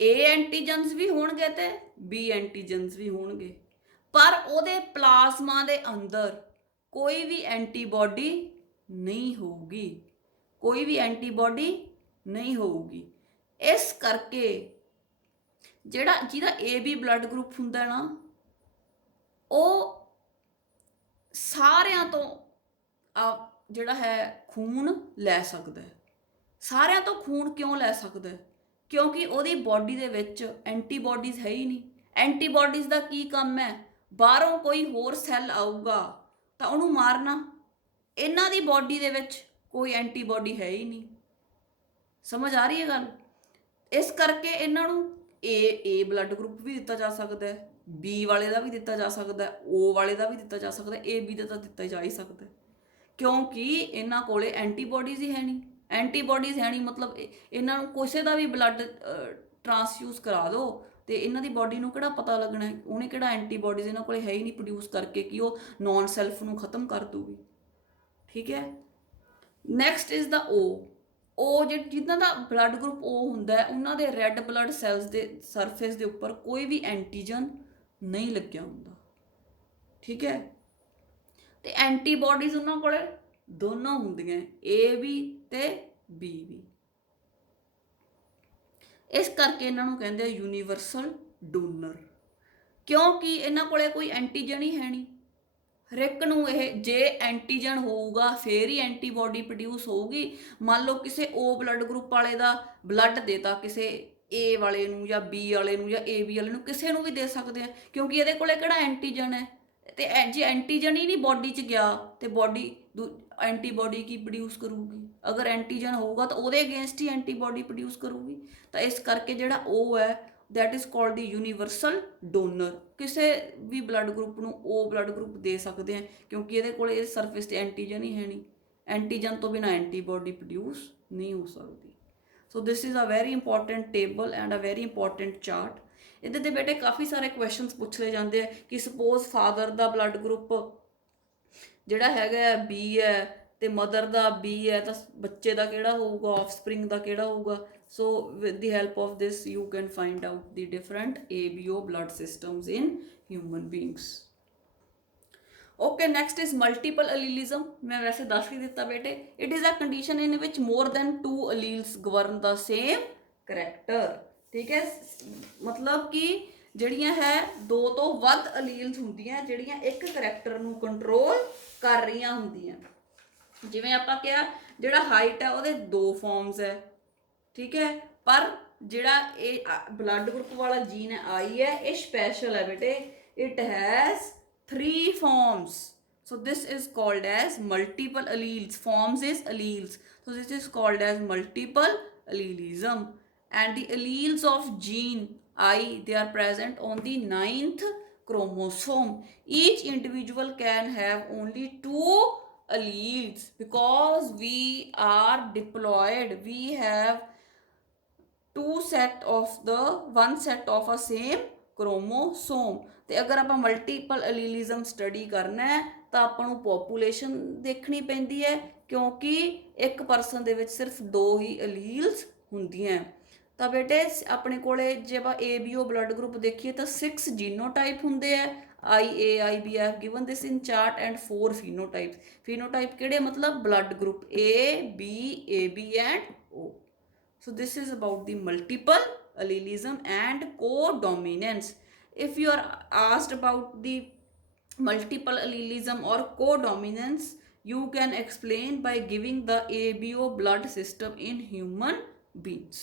A ਐਂਟੀਜਨਸ ਵੀ ਹੋਣਗੇ ਤੇ B ਐਂਟੀਜਨਸ ਵੀ ਹੋਣਗੇ, ਪਰ ਉਹਦੇ ਪਲਾਜ਼ਮਾ ਦੇ ਅੰਦਰ ਕੋਈ ਵੀ ਐਂਟੀਬੋਡੀ ਨਹੀਂ ਹੋਊਗੀ, ਕੋਈ ਵੀ ਐਂਟੀਬੋਡੀ ਨਹੀਂ ਹੋਊਗੀ। ਇਸ ਕਰਕੇ ਜਿਹਦਾ AB ਬਲੱਡ ਗਰੁੱਪ ਹੁੰਦਾ ਨਾ ਉਹ ਸਾਰਿਆਂ ਤੋਂ ਜਿਹੜਾ ਹੈ ਖੂਨ ਲੈ ਸਕਦਾ। ਸਾਰਿਆਂ ਤੋਂ ਖੂਨ ਕਿਉਂ ਲੈ ਸਕਦਾ? ਕਿਉਂਕਿ ਉਹਦੀ ਬਾਡੀ ਦੇ ਵਿੱਚ ਐਂਟੀਬੋਡੀਜ਼ ਹੈ ਹੀ ਨਹੀਂ। ਐਂਟੀਬੋਡੀਜ਼ ਦਾ ਕੀ ਕੰਮ ਹੈ? ਬਾਹਰੋਂ ਕੋਈ ਹੋਰ ਸੈੱਲ ਆਊਗਾ ਤਾਂ ਉਹਨੂੰ ਮਾਰਨਾ। ਇਹਨਾਂ ਦੀ ਬਾਡੀ ਦੇ ਵਿੱਚ ਕੋਈ ਐਂਟੀਬੋਡੀ ਹੈ ਹੀ ਨਹੀਂ। ਸਮਝ ਆ ਰਹੀ ਹੈ ਗੱਲ? ਇਸ ਕਰਕੇ ਇਹਨਾਂ ਨੂੰ A ਬਲੱਡ ਗਰੁੱਪ ਵੀ ਦਿੱਤਾ ਜਾ ਸਕਦਾ, B ਵਾਲੇ ਦਾ ਵੀ ਦਿੱਤਾ ਜਾ ਸਕਦਾ, O ਵਾਲੇ ਦਾ ਵੀ ਦਿੱਤਾ ਜਾ ਸਕਦਾ, AB ਦਾ ਤਾਂ ਦਿੱਤਾ ਜਾ ਹੀ ਸਕਦਾ, ਕਿਉਂਕਿ ਇਹਨਾਂ ਕੋਲੇ ਐਂਟੀਬੋਡੀਜ਼ ਹੀ ਹੈ ਨਹੀਂ। ਐਂਟੀਬੋਡੀਜ਼ ਹੈ ਨਹੀਂ ਮਤਲਬ ਇਹਨਾਂ ਨੂੰ ਕਿਸੇ ਦਾ ਵੀ ਬਲੱਡ ਟ੍ਰਾਂਸਫਿਊਜ਼ ਕਰਾ ਦਿਓ ਤੇ ਇਹਨਾਂ ਦੀ ਬਾਡੀ ਨੂੰ ਕਿਹੜਾ ਪਤਾ ਲੱਗਣਾ, ਉਹਨੇ ਕਿਹੜਾ ਐਂਟੀਬੋਡੀਜ਼ ਇਹਨਾਂ ਕੋਲੇ ਹੈ ਹੀ ਨਹੀਂ ਪ੍ਰੋਡਿਊਸ ਕਰਕੇ ਕਿ ਉਹ ਨੌਨ ਸੈਲਫ ਨੂੰ ਖਤਮ ਕਰ ਦੂਗੀ। ਠੀਕ ਹੈ, ਨੈਕਸਟ ਇਜ਼ ਦਾ O। ਉਹ ਜਿਨ੍ਹਾਂ ਦਾ ਬਲੱਡ ਗਰੁੱਪ O ਹੁੰਦਾ ਹੈ ਉਹਨਾਂ ਦੇ ਰੈੱਡ ਬਲੱਡ ਸੈਲਸ ਦੇ ਸਰਫੇਸ ਦੇ ਉੱਪਰ ਕੋਈ ਵੀ ਐਂਟੀਜਨ ਨਹੀਂ ਲੱਗਿਆ ਹੁੰਦਾ, ਠੀਕ ਹੈ। ਤੇ ਐਂਟੀਬਾਡੀਜ਼ ਉਹਨਾਂ ਕੋਲੇ ਦੋਨੋਂ ਹੁੰਦੀਆਂ, A ਵੀ ਤੇ B ਵੀ। ਇਸ ਕਰਕੇ ਇਹਨਾਂ ਨੂੰ ਕਹਿੰਦੇ ਆ ਯੂਨੀਵਰਸਲ ਡੋਨਰ, ਕਿਉਂਕਿ ਇਹਨਾਂ ਕੋਲੇ ਕੋਈ ਐਂਟੀਜਨ ਹੀ ਹੈ ਨਹੀਂ। ਹਰ ਇੱਕ ਨੂੰ ਇਹ ਜੇ ਐਂਟੀਜਨ ਹੋਊਗਾ ਫਿਰ ਹੀ ਐਂਟੀਬਾਡੀ ਪ੍ਰੋਡਿਊਸ ਹੋਊਗੀ। ਮੰਨ ਲਓ ਕਿਸੇ O ਬਲੱਡ ਗਰੁੱਪ ਵਾਲੇ ਦਾ ਬਲੱਡ ਦੇਤਾ ਕਿਸੇ A ਵਾਲੇ ਨੂੰ ਜਾਂ B ਵਾਲੇ ਨੂੰ ਜਾਂ AB ਵਾਲੇ ਨੂੰ, ਕਿਸੇ ਨੂੰ ਵੀ ਦੇ ਸਕਦੇ ਆ, ਕਿਉਂਕਿ ਇਹਦੇ ਕੋਲੇ ਕਿਹੜਾ ਐਂਟੀਜਨ ਹੈ। ਤੇ ਜੇ ਐਂਟੀਜਨ ਹੀ ਨਹੀਂ ਬੋਡੀ 'ਚ ਗਿਆ ਤੇ ਬੋਡੀ ਐਂਟੀਬਾਡੀ ਕੀ ਪ੍ਰੋਡਿਊਸ ਕਰੂਗੀ। ਅਗਰ ਐਂਟੀਜਨ ਹੋਊਗਾ ਤਾਂ ਉਹਦੇ ਅਗੇਂਸਟ ਹੀ ਐਂਟੀਬਾਡੀ ਪ੍ਰੋਡਿਊਸ ਕਰੂਗੀ। ਤਾਂ ਇਸ ਕਰਕੇ ਜਿਹੜਾ O ਹੈ that is called the universal donor. ਕਿਸੇ ਵੀ ਬਲੱਡ ਗਰੁੱਪ ਨੂੰ O ਬਲੱਡ ਗਰੁੱਪ ਦੇ ਸਕਦੇ ਆ, ਕਿਉਂਕਿ ਇਹਦੇ ਕੋਲ ਇਹ ਸਰਫੇਸ ਤੇ ਐਂਟੀਜਨ ਹੀ ਹੈ ਨਹੀਂ। ਐਂਟੀਜਨ ਤੋਂ ਬਿਨਾਂ ਐਂਟੀਬਾਡੀ ਪ੍ਰੋਡਿਊਸ ਨਹੀਂ ਹੋ ਸਕਦੀ। So this is a very important table and a very important chart. ਇਹਦੇ ਤੇ ਬੇਟੇ ਕਾਫੀ ਸਾਰੇ ਕੁਐਸਚਨਸ ਪੁੱਛ ਲਏ ਜਾਂਦੇ ਆ ਕਿ ਸਪੋਜ਼ ਫਾਦਰ ਦਾ ਬਲੱਡ ਗਰੁੱਪ ਜਿਹੜਾ ਹੈਗਾ B ਹੈ ਤੇ ਮਦਰ ਦਾ B ਹੈ, ਤਾਂ ਬੱਚੇ ਦਾ ਕਿਹੜਾ ਹੋਊਗਾ, ਆਫਸਪ੍ਰਿੰਗ ਦਾ ਕਿਹੜਾ ਹੋਊਗਾ। So with the help of this you can find out the different ABO blood systems in human beings. Okay, next is multiple allelism. ਮੈਂ ਵੈਸੇ ਦੱਸ ਹੀ ਦਿੱਤਾ ਬੇਟੇ, it is a condition in which more than 2 alleles govern the same character, ਠੀਕ ਹੈ। ਮਤਲਬ ਕਿ ਜਿਹੜੀਆਂ ਹੈ 2 ਤੋਂ ਵੱਧ ਅਲੀਲਸ ਹੁੰਦੀਆਂ ਜਿਹੜੀਆਂ ਇੱਕ ਕਰੈਕਟਰ ਨੂੰ ਕੰਟਰੋਲ ਕਰ ਰਹੀਆਂ ਹੁੰਦੀਆਂ। ਜਿਵੇਂ ਆਪਾਂ ਕਿਹਾ ਜਿਹੜਾ ਹਾਈਟ ਹੈ ਉਹਦੇ 2 ਫਾਰਮਸ ਹੈ, ਠੀਕ ਹੈ, ਪਰ ਜਿਹੜਾ ਇਹ ਬਲੱਡ ਗਰੁੱਪ ਵਾਲਾ ਜੀਨ ਹੈ I ਹੈ, ਇਹ ਸਪੈਸ਼ਲ ਹੈ ਬੇਟੇ, it has 3 forms. So this is called as multiple alleles. Forms is alleles. So this is called as multiple allelism. And the alleles of gene I, they are present on the 9th chromosome. Each individual can have only 2 alleles because we are diploid. We have one set of a same chromosome. ਤੇ ਅਗਰ ਆਪਾਂ ਮਲਟੀਪਲ ਅਲੀਲਿਜ਼ਮ ਸਟੱਡੀ ਕਰਨਾ ਹੈ ਤਾਂ ਆਪਾਂ ਨੂੰ ਪੋਪੂਲੇਸ਼ਨ ਦੇਖਣੀ ਪੈਂਦੀ ਹੈ, ਕਿਉਂਕਿ ਇੱਕ ਪਰਸਨ ਦੇ ਵਿੱਚ ਸਿਰਫ 2 ਹੀ ਅਲੀਲਸ ਹੁੰਦੀਆਂ। ਤਾਂ ਬੇਟੇ ਆਪਣੇ ਕੋਲੇ ਜੇ ਆਪਾਂ ABO ਬਲੱਡ ਗਰੁੱਪ ਦੇਖੀਏ ਤਾਂ 6 ਜੀਨੋਟਾਈਪ ਹੁੰਦੇ ਆ, IA IB I have given this in chart, and 4 phenotypes. Phenotype ਕਿਹੜੇ ਮਤਲਬ blood group A B AB and O. So this is about the multiple allelism and codominance. If you are asked about the multiple allelism or codominance, you can explain by giving the ABO blood system in human beings.